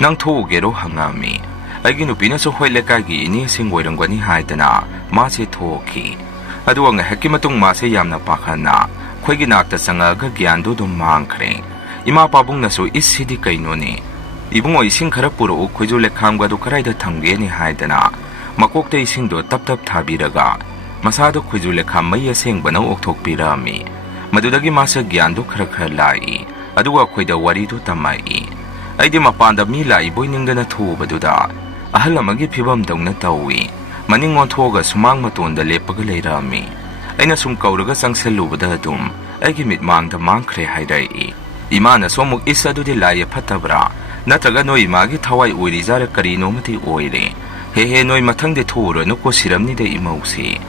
nang thogero hangami. Ay ginupina so hoi lekagi ini singwairangwani haidana mase thoki. Aduwa nga hakimatong mase yamna pakhana khoi ginakta sangaga gyando dum mangkhre. Ima pabung na so isidi kaino ne. Ibungo ising khara puro khoijo lekhamga do karaida thangge ni haidana makokta ising do tap thabiraga masado khoijo lekham mai aseng banau okthokpirami. Madudagi masa gyando khara lai. Aduwa khoida wari do tamai. Aidi mapanda mi lai boiningdana thubaduda ahalamagi phibam dongna tawi. Maningon thoga sumang matonda lepaga leirami. Aina sum kauraga sangselubada dum aigi mitmangda mangkhre hairai. Imana somuk isadudi lai phatabra natraga noi magi thawai oiri jara karino mati oire. He noi mathangde thura nuko siramni de imausi.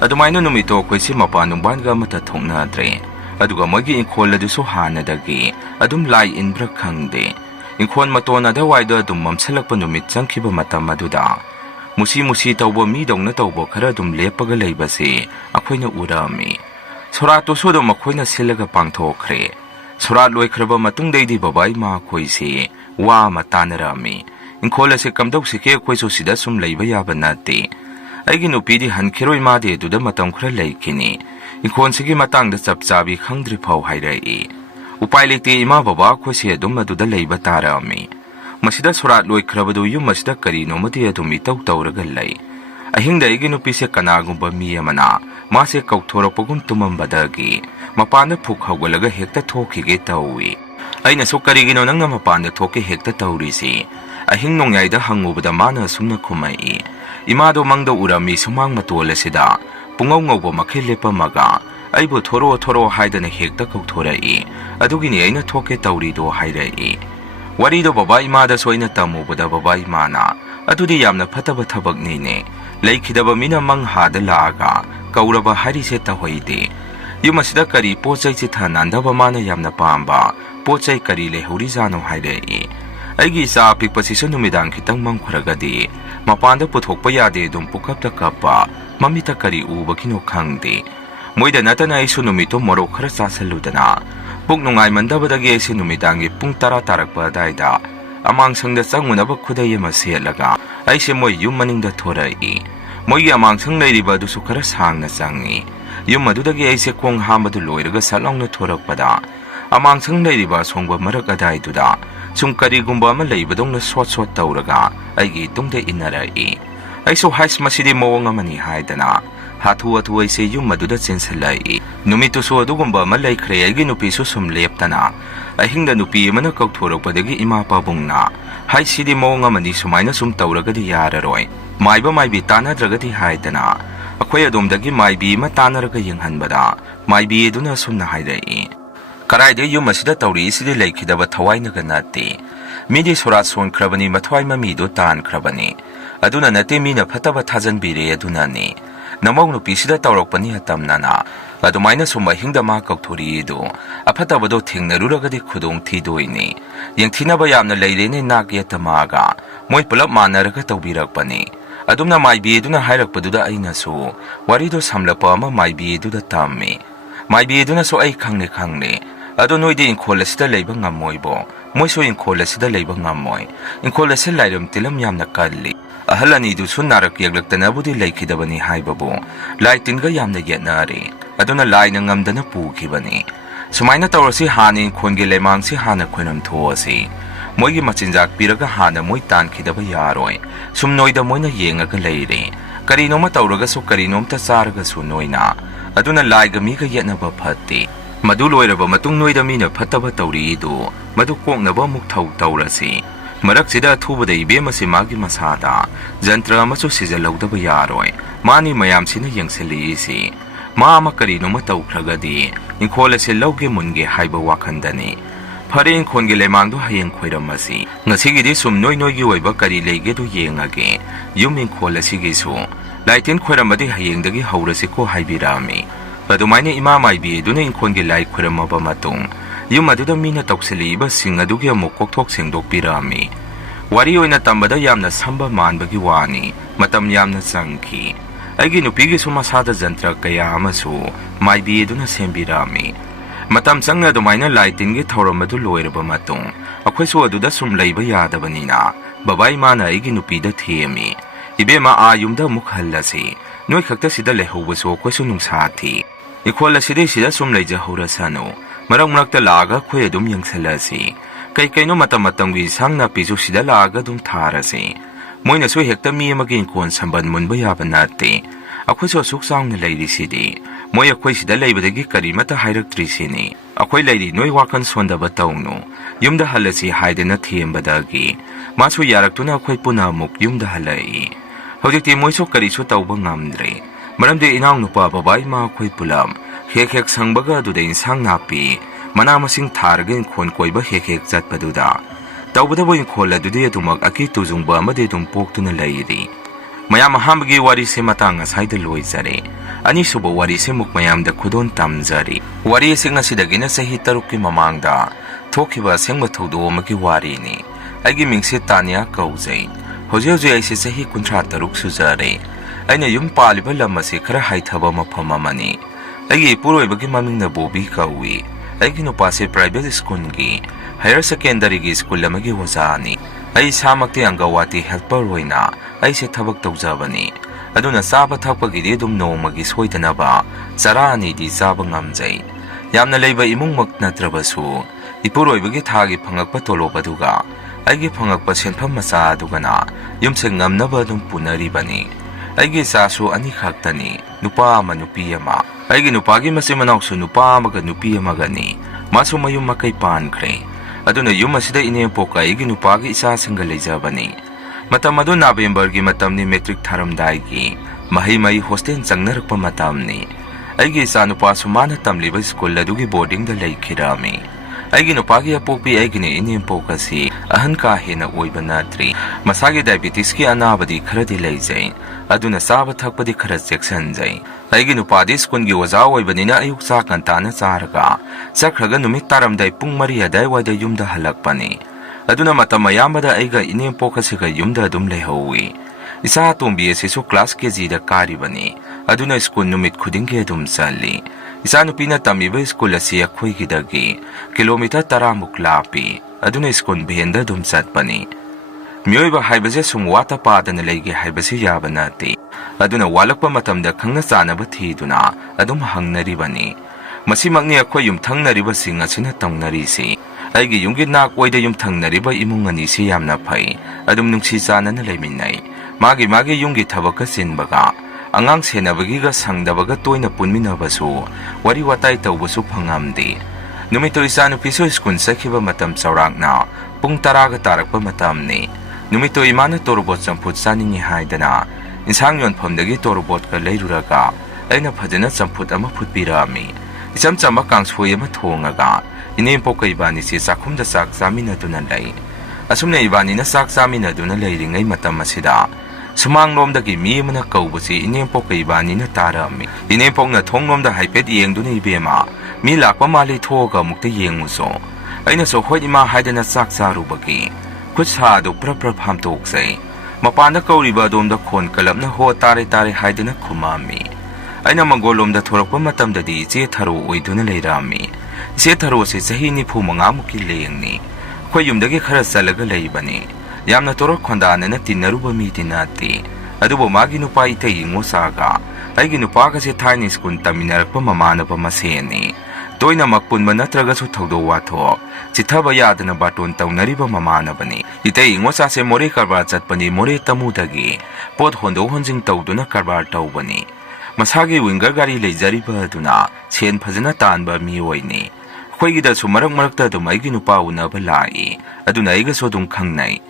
Adumaina numito khoisi mapanung banga mata thongnadre. Aduga mogi inkol adusu hanadagi adum lai inbra khangde. Inkon matona da waida dum mamsalakpa numit changkhiba matam maduda musi tawba mi dongna tawba khara dum lepaga leibase akhoina urami. Sorato sodo makhoina silaga pangthokre. Sorat loikraba matungdeidi babai ma khoise wa matanarami. Inkola se kamdau sike khoiso sida sum leiba yaba nate. Aigi nupidi hankhiroi ma de duda matam khra leikini. Inkon sigi matangda chapchabi khangdri phau hairai. Upai lekte ima baba khoise dum maduda leiba tarami. Masida sorat loikrabadu yum masida karino mati adum itau tauraga lei. Ahingda aigi nupise kanagumba mi amana mase kaukthorapagum tumambadagi mapanda phuk hawgalaga hekta thokhige tawi. Aina so karigino nangna mapanda thoke hekta tawrisi. Ahing nongyaida hangubada mana sumna khumai. Imado mangda urami sumang matol asida pungaw ngawba makhilepa maga aibu thoro haidana hekta kaukhorai. Adugini aina thoke tawrido hairai. Warido baba imada soina tamubada baba imana adudi yamna phataba thabak nine leikhidaba mina mang hada laaga kauraba harise tahoide. Yumasida kari pochai chitha nandaba mana yamna pamba pochai kari lehuri jano hairai. Aigi sa pikpasisu numidang khitang mangkhuragadi mapanda puthokpa yade dum pukapta kappa mamita kari uba kino khangde. Moida natana isu numito morok khara chasaludana puk nungai mandabadagi isi numidangi pung tara tarakpa daida amang sangda changunaba khudai ama selaga aise moi yum maningda thorai. Moigi amang sang leiriba dusu khara sangna changi. Yum madudagi aise khong hambadu loiraga salongna thorakpada amang sang leiriba songba marak adai duda sum karigumba ama leibadongna sot tauraga aigi tungde inarai. Aiso hais masidi mawang amani haidana hathu aise yum maduda chensalai. Numito so adugumba malai khre aigi nupi so sum leptana ahingda nupi mana kaukthorappadagi ima pabungna hai sidi mawang amani sumaina sum tauragadi yararoi. Maiba maibi tanadragadi haidana akhoi adomdagi maibi ma tanaraga yenghanbada maibi eduna sumna hairai. Karaide yum asida tawri isidi leikhidaba thawainaga nate. Midi sorat sonkrabani mathwai mamido tankrabani. Aduna nate mina phataba thajanbire aduna ni. Namong nupi sida tawrakpani hatamnana ꯑꯗꯨꯃꯥꯏꯅ ꯁꯨꯝ ꯑꯍꯤꯡꯗ ꯃꯥ ꯀꯧꯊꯣꯔꯛꯏꯗꯣ ꯑꯐꯠꯇꯕꯗꯣ ꯊꯦꯡꯅꯔꯨꯔꯒꯗꯤ ꯈꯨꯗꯣꯡ ꯊꯤꯗꯣꯏꯅꯤ ꯌꯦꯡꯊꯤꯅꯕ ꯌꯥꯝꯅ ꯂꯩꯔꯦꯅꯦ ꯅꯥꯛ ꯌꯦꯠꯇ ꯃꯥꯒ ꯃꯣꯏ ꯄꯨꯂꯞ ꯃꯥꯟꯅꯔꯒ ꯇꯧꯕꯤꯔꯛꯄꯅꯤ ꯑꯗꯨꯝꯅ ꯃꯥꯏꯕꯤꯗꯨꯅ ꯍꯥꯏꯔꯛꯄꯗꯨꯗ ꯑꯩꯅꯁꯨ ꯋꯥꯔꯤꯗꯣ ꯁꯝꯂꯛꯄ ꯑꯃ ꯃꯥꯏꯕꯤꯗꯨꯗ ꯇꯝꯃꯤ ꯃꯥꯏꯕꯤꯗꯨꯅꯁꯨ ꯑꯩ ꯈꯪꯅꯤ ꯑꯗꯣ ꯅꯣꯏꯗꯤ ꯏꯪꯈꯣꯜ ꯑꯁꯤꯗ ꯂꯩꯕ ꯉꯝꯃꯣꯏꯕꯣ ꯃꯣꯏꯁꯨ ꯏꯪꯈꯣꯜ ꯑꯁꯤꯗ ꯂꯩꯕ ꯉꯝꯃꯣꯏ ꯏꯪꯈꯣꯜ ꯑꯁꯤ ꯂꯥꯏꯔꯝ ꯇꯤꯜꯂꯝ ꯌꯥꯝꯅ ꯀꯜꯂꯤ ꯑꯍꯜ ꯑꯅꯤꯗꯨꯁꯨ ꯅꯥꯔꯛ ꯌꯦꯛꯂꯛꯇꯅꯕꯨꯗꯤ ꯂꯩꯈꯤꯗꯕꯅꯤ ꯍꯥꯏꯕꯕꯨ ꯂꯥꯏ ꯇꯤꯟꯒ ꯌꯥꯝꯅ ꯌꯦꯠꯅꯔꯦ ꯑꯗꯨꯅ ꯂꯥꯏꯅ ꯉꯝꯗꯅ ꯄꯨꯈꯤꯕꯅꯤ ꯁꯨꯃꯥꯏꯅ ꯇꯧꯔꯁꯤ ꯍꯥꯟꯅ ꯏꯪꯈꯣꯜꯒꯤ ꯂꯩꯃꯥꯡꯁꯤ ꯍꯥꯟꯅ ꯈꯣꯏꯔꯝꯊꯣꯛꯑꯁꯤ ꯃꯣꯏꯒꯤ ꯃꯆꯤꯟꯖꯥꯛ ꯄꯤꯔꯒ ꯍꯥꯟꯅ ꯃꯣꯏ ꯇꯥꯟꯈꯤꯗꯕ ꯌꯥꯔꯣꯏ ꯁꯨꯝ ꯅꯣꯏꯗ ꯃꯣꯏꯅ ꯌꯦꯡꯉꯒ ꯂꯩꯔꯦ ꯀꯔꯤꯅꯣꯃ ꯇꯧꯔꯒꯁꯨ ꯀꯔꯤꯅꯣꯝꯇ ꯆꯥꯔꯒꯁꯨ ꯅꯣꯏꯅ ꯑꯗꯨꯅ ꯂꯥꯏꯒ ꯃꯤꯒ ꯌꯦꯠꯅꯕ ꯐꯠꯇꯦ ꯃꯗꯨ ꯂꯣꯏꯔꯕ ꯃꯇꯨꯡ ꯅꯣꯏꯗ ꯃꯤꯅ ꯐꯠꯇꯕ ꯇꯧꯔꯤꯗꯨ ꯃꯗꯨ ꯀꯣꯛꯅꯕ ꯑꯃꯨꯛ ꯇꯧꯔꯁꯤ ꯃꯔꯛꯁꯤꯗ ꯑꯊꯨꯕꯗ ꯏꯕꯦꯝꯃꯁꯤ ꯃꯥꯒꯤ ꯃꯁꯥꯗ ꯖꯟꯇ꯭ꯔ ꯑꯃꯁꯨ ꯁꯤꯖꯜꯍꯧꯗꯕ ꯌꯥꯔꯣꯏ ꯃꯥꯅꯤ ꯃꯌꯥꯝꯁꯤꯅ ꯌꯦꯡꯁꯤꯜꯂꯤꯁꯤ ꯃꯥ ꯑꯃ ꯀꯔꯤꯅꯣꯃ ꯇꯧꯈ꯭ꯔꯒꯗꯤ ꯏꯪꯈꯣꯜ ꯑꯁꯤ ꯂꯧꯒꯦ ꯃꯨꯟꯒꯦ ꯍꯥꯏꯕ ꯋꯥꯈꯟꯗꯅꯤ ꯐꯔꯦ ꯏꯪꯈꯣꯜꯒꯤ ꯂꯩꯃꯥꯡꯗꯣ ꯍꯌꯦꯡ ꯈꯣꯏꯔꯝꯃꯁꯤ ꯉꯁꯤꯒꯤꯗꯤ ꯁꯨꯝ ꯅꯣꯏꯒꯤ ꯑꯣꯏꯕ ꯀꯔꯤ ꯂꯩꯒꯦꯗꯣ ꯌꯦꯡꯉꯒꯦ ꯌꯨꯝ ꯏꯪꯈꯣꯜ ꯑꯁꯤꯒꯤꯁꯨ ꯂꯥꯏꯇꯤꯟ ꯈꯣꯏꯔꯝꯕꯗꯤ ꯍꯌꯦꯡꯗꯒꯤ ꯍꯧꯔꯁꯤꯀꯣ ꯍꯥꯏꯕꯤꯔꯛꯑꯝꯃꯤ ꯑꯗꯨꯃꯥꯏꯅ ꯏꯃꯥ ꯃꯥꯏꯕꯤꯗꯨꯅ ꯏꯪꯈꯣꯜꯒꯤ ꯂꯥꯏ ꯈꯣꯏꯔꯝꯃꯕ ꯃꯇꯨꯡ ꯌꯨꯝ ꯑꯗꯨꯗ ꯃꯤꯅ ꯇꯧꯁꯤꯜꯂꯤꯕꯁꯤꯡ ꯑꯗꯨꯒꯤ ꯑꯃꯨꯛ ꯀꯣꯛꯊꯣꯛ ꯁꯦꯡꯗꯣꯛꯄꯤꯔꯛꯑꯝꯃꯤ ꯋꯥꯔꯤ ꯑꯣꯏꯅ ꯇꯝꯕꯗ ꯌꯥꯝꯅ ꯁꯝꯕ ꯃꯥꯟꯕꯒꯤ ꯋꯥꯅꯤ ꯃꯇꯝ ꯌꯥꯝꯅ ꯆꯪꯈꯤ ꯑꯩꯒꯤ ꯅꯨꯄꯤꯒꯤꯁꯨ ꯃꯁꯥꯗ ꯖꯟꯇ꯭ꯔ ꯀꯌꯥ ꯑꯃꯁꯨ ꯃꯥꯏꯕꯤꯗꯨꯅ ꯁꯦꯝꯕꯤꯔꯛꯑꯝꯃꯤ ꯃꯇꯝ ꯆꯪꯅ ꯑꯗꯨꯃꯥꯏꯅ ꯂꯥꯏ ꯇꯤꯟꯒꯤ ꯊꯧꯔꯝ ꯑꯗꯨ ꯂꯣꯏꯔꯕ ꯃꯇꯨꯡ ꯑꯩꯈꯣꯏꯁꯨ ꯑꯗꯨꯗ ꯁꯨꯝ ꯂꯩꯕ ꯌꯥꯗꯕꯅꯤꯅ ꯕꯕꯥ ꯏꯃꯥꯅ ꯑꯩꯒꯤ ꯅꯨꯄꯤꯗ ꯊꯦꯝꯃꯤ ꯏꯕꯦꯝꯃ ꯌꯨꯝꯗ ꯑꯃꯨꯛ ꯍꯜꯂꯁꯤ ꯅꯣꯏ ꯈꯛꯇ ꯁꯤꯗ ꯂꯩꯍꯧꯕꯁꯨ ꯑꯩꯈꯣꯏꯁꯨ ꯅꯨꯡꯁꯥ ꯊꯤ ꯏꯪꯈꯣꯜ ꯑꯁꯤꯗꯩ ꯁꯤꯗ ꯁꯨꯝ ꯂꯩꯖꯍꯧꯔꯁꯅꯨ ꯃꯔꯛ ꯃꯔꯛꯇ ꯂꯥꯛꯑꯒ ꯑꯩꯈꯣꯏ ꯑꯗꯨꯝ ꯌꯦꯡꯁꯜꯂꯁꯤ ꯀꯩꯅꯣ ꯃꯇꯝꯒꯤ ꯏꯟꯁꯥꯡ ꯅꯥꯄꯤꯁꯨ ꯁꯤꯗ ꯂꯥꯛꯑꯒ ꯑꯗꯨꯝ ꯊꯥꯔꯁꯤ ꯃꯣꯏꯅꯁꯨ ꯍꯦꯛꯇ ꯃꯤ ꯑꯃꯒꯤ ꯏꯪꯈꯣꯜ ꯁꯝꯕꯟ ꯃꯨꯟꯕ ꯌꯥꯕ ꯅꯠꯇꯦ ꯑꯩꯈꯣꯏꯁꯨ ꯑꯁꯨꯛ ꯆꯥꯎꯅ ꯂꯩꯔꯤꯁꯤꯗꯤ ꯃꯣꯏ ꯑꯩꯈꯣꯏ ꯁꯤꯗ ꯂꯩꯕꯗꯒꯤ ꯀꯔꯤꯃꯠꯇ ꯍꯥꯏꯔꯛꯇ꯭ꯔꯤꯁꯤꯅꯤ ꯑꯩꯈꯣꯏ ꯂꯩꯔꯤ ꯅꯣꯏ ꯋꯥꯈꯜ ꯁꯣꯟꯗꯕ ꯇꯧꯅꯨ ꯌꯨꯝꯗ ꯍꯜꯂꯁꯤ ꯍꯥꯏꯗꯅ ꯊꯦꯝꯕꯗꯒꯤ ꯃꯥꯁꯨ ꯌꯥꯔꯛꯇꯨꯅ ꯑꯩꯈꯣꯏ ꯄꯨꯟꯅ ꯑꯃꯨꯛ ꯌꯨꯝꯗ ꯍꯜꯂꯛꯏ ꯍꯧꯖꯤꯛꯇꯤ ꯃꯣꯏꯁꯨ ꯀꯔꯤꯁꯨ ꯇꯧꯕ ꯉꯝꯗ꯭ꯔꯦ ꯃꯔꯝꯗꯤ ꯏꯅꯥꯎꯅꯨꯄꯥ ꯕꯕꯥ ꯏꯃꯥ ꯑꯩꯈꯣꯏ ꯄꯨꯂꯞ ꯍꯦꯛ ꯁꯪꯕꯒ ꯑꯗꯨꯗ ꯏꯟꯁꯥꯡ ꯅꯥꯄꯤ ꯃꯅꯥ ꯃꯁꯤꯡ ꯊꯥꯔꯒ ꯏꯪꯈꯣꯜ ꯀꯣꯏꯕ ꯍꯦꯛ ꯆꯠꯄꯗꯨꯗ ꯇꯧꯕꯗꯕꯨ ꯏꯪꯈꯣꯜ ꯑꯗꯨꯗꯤ ꯑꯗꯨꯃꯛ ꯑꯀꯤ ꯇꯨꯖꯨꯡꯕ ꯑꯃꯗꯤ ꯑꯗꯨꯝ ꯄꯣꯛꯇꯨꯅ ꯂꯩꯔꯤ ꯃꯌꯥꯝ ꯑꯍꯥꯟꯕꯒꯤ ꯋꯥꯔꯤꯁꯦ ꯃꯇꯥꯡ ꯉꯁꯥꯏꯗ ꯂꯣꯏꯖꯔꯦ ꯑꯅꯤꯁꯨꯕ ꯋꯥꯔꯤꯁꯦ ꯃꯨꯛ ꯃꯌꯥꯝꯗ ꯈꯨꯗꯣꯟ ꯇꯝꯖꯔꯤ ꯋꯥꯔꯤ ꯑꯁꯤ ꯉꯁꯤꯗꯒꯤꯅ ꯆꯍꯤ 6ꯀꯤ ꯃꯃꯥꯡꯗ ꯊꯣꯛꯈꯤꯕ ꯑꯁꯦꯡꯕ ꯊꯧꯗꯣꯛ ꯑꯃꯒꯤ ꯋꯥꯔꯤꯅꯤ ꯑꯩꯒꯤ ꯃꯤꯡꯁꯦ ꯇꯥꯅꯤꯌꯥ ꯀꯧꯖꯩ ꯍꯧꯖꯤꯛ ꯑꯩꯁꯦ ꯆꯍꯤ 63 ꯁꯨꯖꯔꯦ ꯑꯩꯅ ꯌꯨꯝ ꯄꯥꯜꯂꯤꯕ ꯂꯝ ꯑꯁꯤ ꯈꯔ ꯍꯥꯏꯊꯕ ꯃꯐꯝ ꯑꯃꯅꯤ ꯑꯩꯒꯤ ꯏꯄꯨꯔꯣꯏꯕꯒꯤ ꯃꯃꯤꯡꯅ ꯕꯣꯕꯤ ꯀꯧꯏ ꯑꯩꯒꯤ ꯅꯨꯄꯥꯁꯦ ꯄ꯭ꯔꯥꯏꯚꯦꯠ ꯁ꯭ꯀꯨꯜꯒꯤ ꯍꯥꯌꯔ ꯁꯦꯀꯦꯟꯗꯔꯤꯒꯤ ꯁ꯭ꯀꯨꯜ ꯑꯃꯒꯤ ꯑꯣꯖꯥꯅꯤ ꯑꯩ ꯏꯁꯥꯃꯛꯇꯤ ꯑꯪꯒꯋꯥꯇꯤ ꯍꯦꯜꯄꯔ ꯑꯣꯏꯅ ꯑꯩꯁꯦ ꯊꯕꯛ ꯇꯧꯖꯕꯅꯤ ꯑꯗꯨꯅ ꯆꯥꯕ ꯊꯛꯄꯒꯤꯗꯤ ꯑꯗꯨꯝ ꯅꯣꯡꯃꯒꯤ ꯁꯣꯏꯗꯅꯕ ꯆꯔꯥ ꯑꯅꯤꯗꯤ ꯆꯥꯕ ꯉꯝꯖꯩ ꯌꯥꯝꯅ ꯂꯩꯕ ꯏꯃꯨꯡꯃꯛ ꯅꯠꯇ꯭ꯔꯕꯁꯨ ꯏꯄꯨꯔꯣꯏꯕꯒꯤ ꯊꯥꯒꯤ ꯐꯪꯉꯛꯄ ꯇꯣꯂꯣꯞ ꯑꯗꯨꯒ ꯑꯩꯒꯤ ꯐꯪꯉꯛꯄ ꯁꯦꯟꯐꯝ ꯃꯆꯥ ꯑꯗꯨꯒꯅ ꯌꯨꯝꯁꯦ ꯉꯝꯅꯕ ꯑꯗꯨꯝ ꯄꯨꯅꯔꯤꯕꯅꯤ ꯑꯩꯒꯤ ꯏꯆꯥꯁꯨ 2 ꯈꯛꯇꯅꯤ ꯅꯨꯄꯥ ꯑꯃ ꯅꯨꯄꯤ ꯑꯃ ꯑꯩꯒꯤ ꯅꯨꯄꯥꯒꯤ ꯃꯆꯤꯟ ꯃꯅꯥꯎꯁꯨ ꯅꯨꯄꯥ ꯑꯃꯒ ꯅꯨꯄꯤ ꯑꯃꯒꯅꯤ ꯃꯥꯁꯨ ꯃꯌꯨꯝ ꯃꯀꯩ ꯄꯥꯟꯈ꯭ꯔꯦ ꯑꯗꯨꯅ ꯌꯨꯝ ꯑꯁꯤꯗ ꯏꯅꯦꯝꯄꯣꯛꯀ ꯑꯩꯒꯤ ꯅꯨꯄꯥꯒꯤ ꯏꯆꯥꯁꯤꯡꯒ ꯂꯩꯖꯕꯅꯤ ꯃꯇꯝ ꯑꯗꯨ ꯅꯕꯦꯝꯕꯔꯒꯤ ꯃꯇꯝꯅꯤ ꯃꯦꯇ꯭ꯔꯤꯛ ꯊꯥꯔꯝꯗꯥꯏꯒꯤ ꯃꯍꯩ ꯍꯣꯁꯇꯦꯜ ꯆꯪꯅꯔꯛꯄ ꯃꯇꯝꯅꯤ ꯑꯩꯒꯤ ꯏꯆꯥꯅꯨꯄꯥꯁꯨ ꯃꯥꯅ ꯇꯝꯂꯤꯕ ꯁ꯭ꯀꯨꯜ ꯑꯗꯨꯒꯤ ꯕꯣꯔꯗꯤꯡꯗ ꯂꯩꯈꯤꯔꯝꯃꯤ ꯑꯩꯒꯤ ꯅꯨꯄꯥꯒꯤ ꯑꯄꯣꯛꯄꯤ ꯑꯩꯒꯤꯅ ꯏꯅꯦꯝꯄꯣꯛ ꯑꯁꯤ ꯑꯍꯟ ꯀꯥ ꯍꯦꯟꯅ ꯑꯣꯏꯕ ꯅꯠꯇ꯭ꯔꯤ ꯃꯁꯥꯒꯤ ꯗꯥꯏꯕꯦꯇꯤꯁꯀꯤ ꯑꯅꯥꯕꯗꯤ ꯈꯔꯗꯤ ꯂꯩꯖꯩ ꯑꯗꯨꯅ ꯆꯥꯕ ꯊꯛꯄꯗꯤ ꯈꯔ ꯆꯦꯛꯁꯤꯟꯖꯩ ꯑꯩꯒꯤ ꯅꯨꯄꯥꯗꯤ ꯁ꯭ꯀꯨꯜꯒꯤ ꯑꯣꯖꯥ ꯑꯣꯏꯕꯅꯤꯅ ꯑꯌꯨꯛ ꯆꯥꯛ ꯉꯟꯇꯥꯅ ꯆꯥꯔꯒ ꯆꯠꯈ꯭ꯔꯒ ꯅꯨꯃꯤꯠ ꯇꯥꯔꯝꯗꯥꯏ ꯄꯨꯡ 4 ꯑꯗꯥꯏꯋꯥꯏꯗ ꯌꯨꯝꯗ ꯍꯜꯂꯛꯄꯅꯤ ꯑꯗꯨꯅ ꯃꯇꯝ ꯑꯌꯥꯝꯕꯗ ꯑꯩꯒ ꯏꯅꯦꯝꯄꯣꯛ ꯑꯁꯤꯒ ꯌꯨꯝꯗ ꯑꯗꯨꯝ ꯂꯩꯍꯧꯏ ꯏꯆꯥ ꯑꯇꯣꯝꯕꯤ ꯑꯁꯤꯁꯨ ꯀ꯭ꯂꯥꯁ KGꯗ ꯀꯥꯔꯤꯕꯅꯤ ꯑꯗꯨꯅ ꯁ꯭ꯀꯨꯜ ꯅꯨꯃꯤꯠ ꯈꯨꯗꯤꯡꯒꯤ ꯑꯗꯨꯝ ꯆꯠꯂꯤ ꯏꯆꯥꯅꯨꯄꯤꯅ ꯇꯝꯃꯤꯕ ꯁ꯭ꯀꯨꯜ ꯑꯁꯤ ꯑꯩꯈꯣꯏꯒꯤꯗꯒꯤ ꯀꯤꯂꯣꯃꯤꯇꯔ 10ꯃꯨꯛ ꯂꯥꯞꯄꯤ ꯑꯗꯨꯅ ꯁ꯭ꯀꯨꯜ ꯚꯦꯟꯗ ꯑꯗꯨꯝ ꯆꯠꯄꯅꯤ ꯃꯤꯑꯣꯏꯕ ꯍꯥꯏꯕꯁꯦ ꯁꯨꯝ ꯋꯥꯠꯇ ꯄꯥꯗꯅ ꯂꯩꯒꯦ ꯍꯥꯏꯕꯁꯤ ꯌꯥꯕ ꯅꯠꯇꯦ ꯑꯗꯨꯅ ꯋꯥꯠꯂꯛꯄ ꯃꯇꯝꯗ ꯈꯪꯅ ꯆꯥꯅꯕ ꯊꯤꯗꯨꯅ ꯑꯗꯨꯝ ꯍꯪꯅꯔꯤꯕꯅꯤ ꯃꯁꯤꯃꯛꯅꯤ ꯑꯩꯈꯣꯏ ꯌꯨꯝꯊꯪꯅꯔꯤꯕꯁꯤꯡ ꯑꯁꯤꯅ ꯇꯧꯅꯔꯤꯁꯤ ꯑꯩꯒꯤ ꯌꯨꯝꯒꯤ ꯅꯥꯛ ꯑꯣꯏꯗ ꯌꯨꯝꯊꯪꯅꯔꯤꯕ ꯏꯃꯨꯡ ꯑꯅꯤꯁꯤ ꯌꯥꯝꯅ ꯐꯩ ꯑꯗꯨꯝ ꯅꯨꯡꯁꯤ ꯆꯥꯟꯅꯅ ꯂꯩꯃꯤꯟꯅꯩ ꯃꯥꯒꯤ ꯌꯨꯝꯒꯤ ꯊꯕꯛꯀ ꯆꯤꯟꯕꯒ ꯑꯉꯥꯡ ꯁꯦꯟꯅꯕꯒꯤꯒ ꯁꯪꯗꯕꯒ ꯇꯣꯏꯅ ꯄꯨꯟꯃꯤꯟꯅꯕꯁꯨ ꯋꯥꯔꯤ ꯋꯥꯇꯥꯏ ꯇꯧꯕꯁꯨ ꯐꯪꯉꯝꯗꯦ ꯅꯨꯃꯤꯠꯇꯨ ꯏꯆꯥꯅꯨꯄꯤꯁꯨ ꯁ꯭ꯀꯨꯜ ꯆꯠꯈꯤꯕ ꯃꯇꯝ ꯆꯥꯎꯔꯥꯛꯅ ꯄꯨꯡ 10ꯒ ꯇꯥꯔꯛꯄ ꯃꯇꯝꯅꯤ ꯅꯨꯃꯤꯠꯇꯨ ꯏꯃꯥꯅ ꯇꯣꯔꯣꯕꯣꯠ ꯆꯝꯐꯨꯠ ꯆꯥꯅꯤꯡꯉꯤ ꯍꯥꯏꯗꯅ ꯏꯟꯁꯥꯡ ꯌꯣꯟꯐꯝꯗꯒꯤ ꯇꯣꯔꯣꯕꯣꯠꯀ ꯂꯩꯔꯨꯔꯒ ꯑꯩꯅ ꯐꯖꯅ ꯆꯝꯐꯨꯠ ꯑꯃ ꯐꯨꯠꯄꯤꯔꯛꯑꯝꯃꯤ ꯏꯆꯝ ꯆꯝꯕ ꯀꯥꯡꯁꯣꯏ ꯑꯃ ꯊꯣꯡꯉꯒ ꯏꯅꯦꯝꯄꯣꯛꯀ ꯏꯕꯥꯅꯤꯁꯤ ꯆꯥꯛꯈꯨꯝꯗ ꯆꯥꯛ ꯆꯥꯃꯤꯟꯅꯗꯨꯅ ꯂꯩ ꯑꯁꯨꯝꯅ ꯏꯕꯥꯅꯤꯅ ꯆꯥꯛ ꯆꯥꯃꯤꯟꯅꯗꯨꯅ ꯂꯩꯔꯤꯉꯩ ꯃꯇꯝ ꯑꯁꯤꯗ Sumanglomdagi mi amana kaubasi Inempok kay Ibanina tarami. Inempok na thonglomda haipet yengduna ibema. Mi lakpa mali thoga mukta yenguso. Aina so hoi ima haidana sak sarubagi. Kutsado prapra hamtoksay. Mapanda kauriba domda khon kalapna ho tare haidana kumami. Aina mangolomda thorakpa matamdadi che tharo oiduna leirami. Che tharo se sahi nifu mangamuki leyengni. Khoi yumdagi khara salaga leibani. Yamna torok khondana tinaruba mi tinati. Adubo magi nupa itay ngosaga. Ay ginupa kasi tiny school taminarakpa mamanapa maseni. Toy na magpunma natraga su thawdo wato. Chithaba yadana baton tawnariba mamanabani. Itay ngosa se more karbar chatpani more tamudagi. Pot hondo honjing tawduna karbar tawbani. Masagi winger gari leijariba aduna. Chen phajana tanba miyoyni. Khoigida su marak dum ay ginupa unaba lai. Aduna iga so dum khangnay.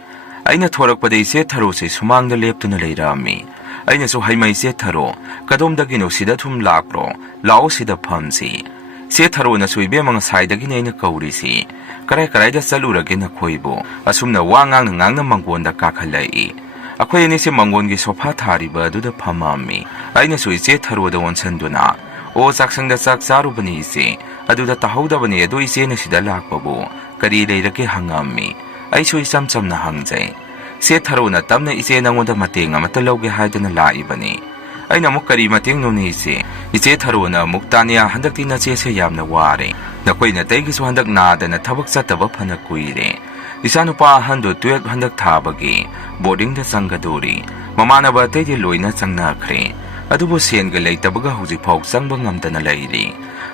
Aina thorakpada ise tharo se sumangda leptuna leirami. Aina so haimai se tharo. Kadomdagino sida thum lakpro. Lao sida phamsi. Se tharo na suibe mga saidagina aina kaurisi. Karay da salurage na khoibo. Asumna wangang na manggonda kakhalai. Akoy ni si manggon gi sofa thariba aduda phamami. Aina so ise tharo da wansanduna. O saksang da saksaru bani ise. Aduda tahawda bani ado ise na sida lakpabo. Kari leirake hangami. Ay so isam na hangjay. Se tharo na tamna ise nangonda mateng amataloge haidana laibani. Ay namuk kari mateng nuni ise. Ise tharo na muktaniya handak di na se yamna ware. Nakoy na tayo giso handak nada na tabak sa tabap hanak kuire. Isa no pa hando 12 handak tabagi. Boarding da sanggadori. Mamana ba tayo di loy na sang nakre. Adubo siyan galay tabaga hujipog sang bangamda na layri.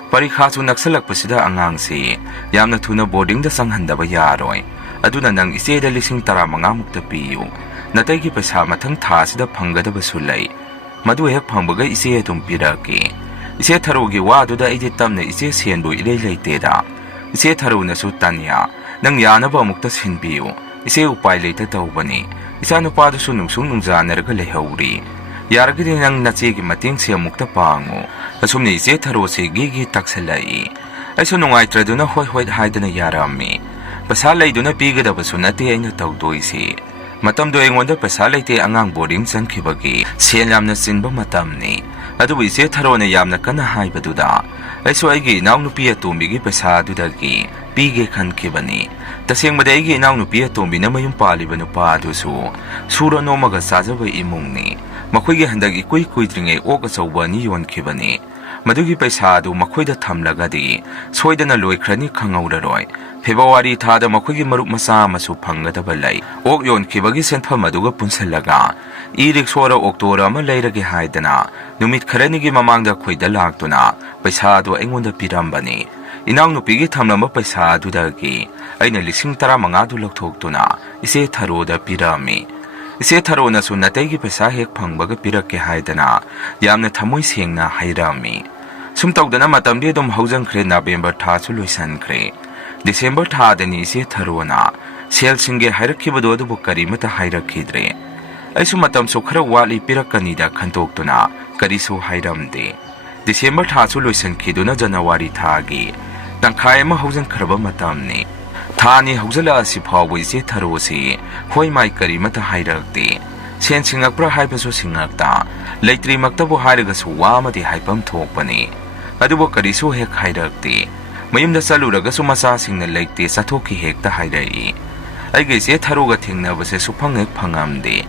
Parikhaso naksalak pa sida angang si. Yamna tuna boarding da sang handa ba yaroy. Aduna nang ise da 10,000 mukta piyo. Natay ki pasa matang tasida panggada basulay. Madu hek pangbaga ise itong piraki. Ise tharo gi wado da iditam na ise siyenbo ilay teda. Ise tharo na sutanya. Nang yana ba mukta sinbiyo. Ise upay layta tawbani. Isa no pado sunungsung nungzanaraga layhawri. Yaragidi nang natsigi mating siya mukta pango. Asum ni ise tharo si gigi taksalay. Ay sunungay trado na hoy haida na yarami. Pasalay do na pigada baso nati ay natawdoy si. Matam do ay wanda pasalay ti angang boarding san kibagi. Siya lam na sinba matam ni. Ado ise tharo na yam na kanahay baduda. Ay so ay ginaw nupiya tumigi pasado dagi. Pige kan kibani. Tasing maday ginaw nupiya tumbi na mayong paliba no paado so. Sura no magasazabay imong ni. Makoy handag ikuy dringay o kasawba ni yon kibani. Madugi paisado makoy da tamlagadi. Soyda na loy krani kangauraroy. February thada makoy maruk masa masu pangada balay. Ok yon kibagi senpa maduga punsalaga. Irik sora oktora malayragi haidana. Numit karanigi mamangda koy dalagto na. Paisado ay ngonda pirambani. Inang nupigi tamlamba paisado dagi. Ay na 10,000 lagtokto na. Ise tharo da pirami. Ise tharo na sunatay ki paisa hek pangbaga pirake haidana. Yamna thamoy siyeng na hairami. Sumtawda na matamdi dom haujang kre November tha su loisan kre. December tha dani ise tharo na. Sel singe hairakibado adubo kari mata hairakidre. Ay sumatam so khara wali pirakanida kantokto na. Kari so hairamde. December tha su loisan kido na January tha gi. Tangkaya ma haujang karaba matamni. Thani haujala asi phawo ise tharo si. Hoi mai kari mata hairakde. Sen singakpra haipaso singakta. Leitri maktabu hairagasu wamadi haipam thokpani. Adubo kariso hek hairakte. Mayumda saluragasu masa singna leite sathoki hekta hairai. Aigese tharoga thengnabase supang hek phangamde.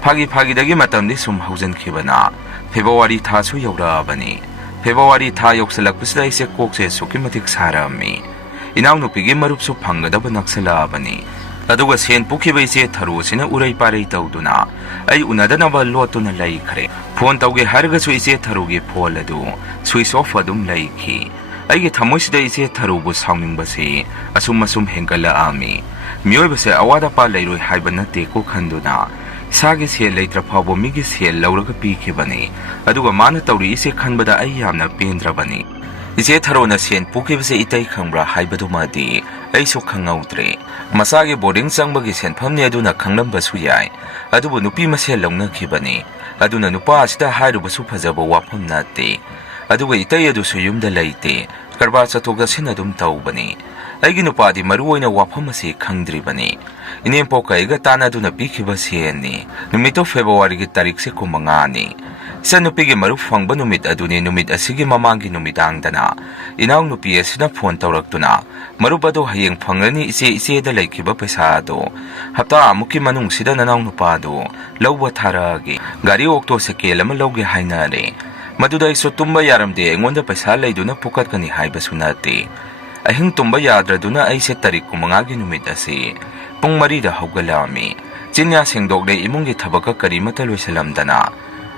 Phagi dagi matamdi sum haujan khibana. February tha su yaurabani. February tha yoksalakpusda ise kokse sukimatik sarami. Inaw nupigi marup su phangadaba naksalabani. Aduga sen pukiba ise tharo sina uray paray tawduna. Ay unadanaba loto na laikre. Phone tawge haragasu ise tharoge phone adu. Switch off adum laiki. Ay thamoisida ise tharobu saungingbase. Asum hengala ami. Miyoybase awada pa lairoi haiba nate ko khanduna. Sagi sel leitra phabo migi sel lauraga pikibani. Aduga mana tawri ise khanbada ay yamna pendrabani. Ise tharo na sen pukibase itay khangbra haibadu madi. Ay so khangawdre. Masagi boarding sangbagi senpamni aduna khanglambasу yai. Adubu nupi masel lawnakibani. Aduna nupa asida hairubasu phajaba wafam nate. Aduga itay adusu yumda laite. Karba chatokda sin adum tawbani. ꯑꯩꯒꯤ ꯅꯨꯄꯥꯗꯤ ꯃꯔꯨꯑꯣꯏꯅ ꯋꯥꯐꯝ ꯑꯁꯤ ꯈꯪꯗ꯭ꯔꯤꯕꯅꯤ꯫ ꯏꯅꯦꯝꯄꯣꯛꯀ ꯑꯩꯒ ꯇꯥꯟꯅꯗꯨꯅ ꯄꯤꯈꯤꯕ ꯁꯦꯟꯅꯤ꯫ ꯅꯨꯃꯤꯠꯇꯨ ꯐꯦꯕ꯭ꯔꯨꯋꯥꯔꯤꯒꯤ ꯇꯥꯔꯤꯛꯁꯦ 25ꯅꯤ꯫ ꯏꯆꯟꯅꯨꯄꯤꯒꯤ ꯃꯔꯨꯞ ꯐꯪꯕ ꯅꯨꯃꯤꯠ ꯑꯗꯨꯅꯤ꯫ ꯅꯨꯃꯤꯠ ꯑꯁꯤꯒꯤ ꯃꯃꯥꯡꯒꯤ ꯅꯨꯃꯤꯗꯥꯡꯗꯅ ꯏꯅꯥꯎꯅꯨꯄꯤ ꯑꯁꯤꯅ ꯐꯣꯟ ꯇꯧꯔꯛꯇꯨꯅ ꯃꯔꯨꯞ ꯑꯗꯨ ꯍꯌꯦꯡ ꯐꯪꯂꯅꯤ ꯏꯆꯦꯗ ꯂꯩꯈꯤꯕ ꯄꯩꯁꯥ ꯑꯗꯨ ꯍꯞꯇꯥ ꯑꯃꯨꯛꯀꯤ ꯃꯅꯨꯡꯁꯤꯗ ꯅꯅꯥꯎ ꯅꯨꯄꯥꯗꯨ ꯂꯧꯕ ꯊꯥꯔꯛꯑꯒꯦ꯫ ꯒꯥꯔꯤ ꯑꯣꯛꯇꯣ ꯁꯦꯀꯦꯜ ꯑꯃ ꯂꯧꯒꯦ ꯍꯥꯏꯅꯔꯦ꯫ ꯃꯗꯨꯗ ꯑꯩꯁꯨ ꯇꯨꯝꯕ ꯌꯥꯔꯝꯗꯦ꯫ ꯑꯩꯉꯣꯟꯗ ꯄꯩꯁꯥ ꯂꯩꯗꯨꯅ ꯄꯨꯀꯠꯀꯅꯤ ꯍꯥꯏꯕꯁꯨ ꯅꯠꯇꯦ꯫ ꯑꯍꯤꯡ ꯇꯨꯝꯕ ꯌꯥꯗ꯭ꯔꯗꯨꯅ ꯑꯩꯁꯦ ꯇꯥꯔꯤꯛ 25ꯒꯤ ꯅꯨꯃꯤꯠ ꯑꯁꯤ ꯄꯨꯡ 4ꯗ ꯍꯧꯒꯠꯂꯛꯑꯝꯃꯤ꯫ ꯆꯤꯟꯌꯥ ꯁꯦꯡꯗꯣꯛꯂꯦ꯫ ꯏꯃꯨꯡꯒꯤ ꯊꯕꯛꯀ ꯀꯔꯤꯃꯠꯇ ꯂꯣꯏꯁꯤꯜꯂꯝꯗꯅ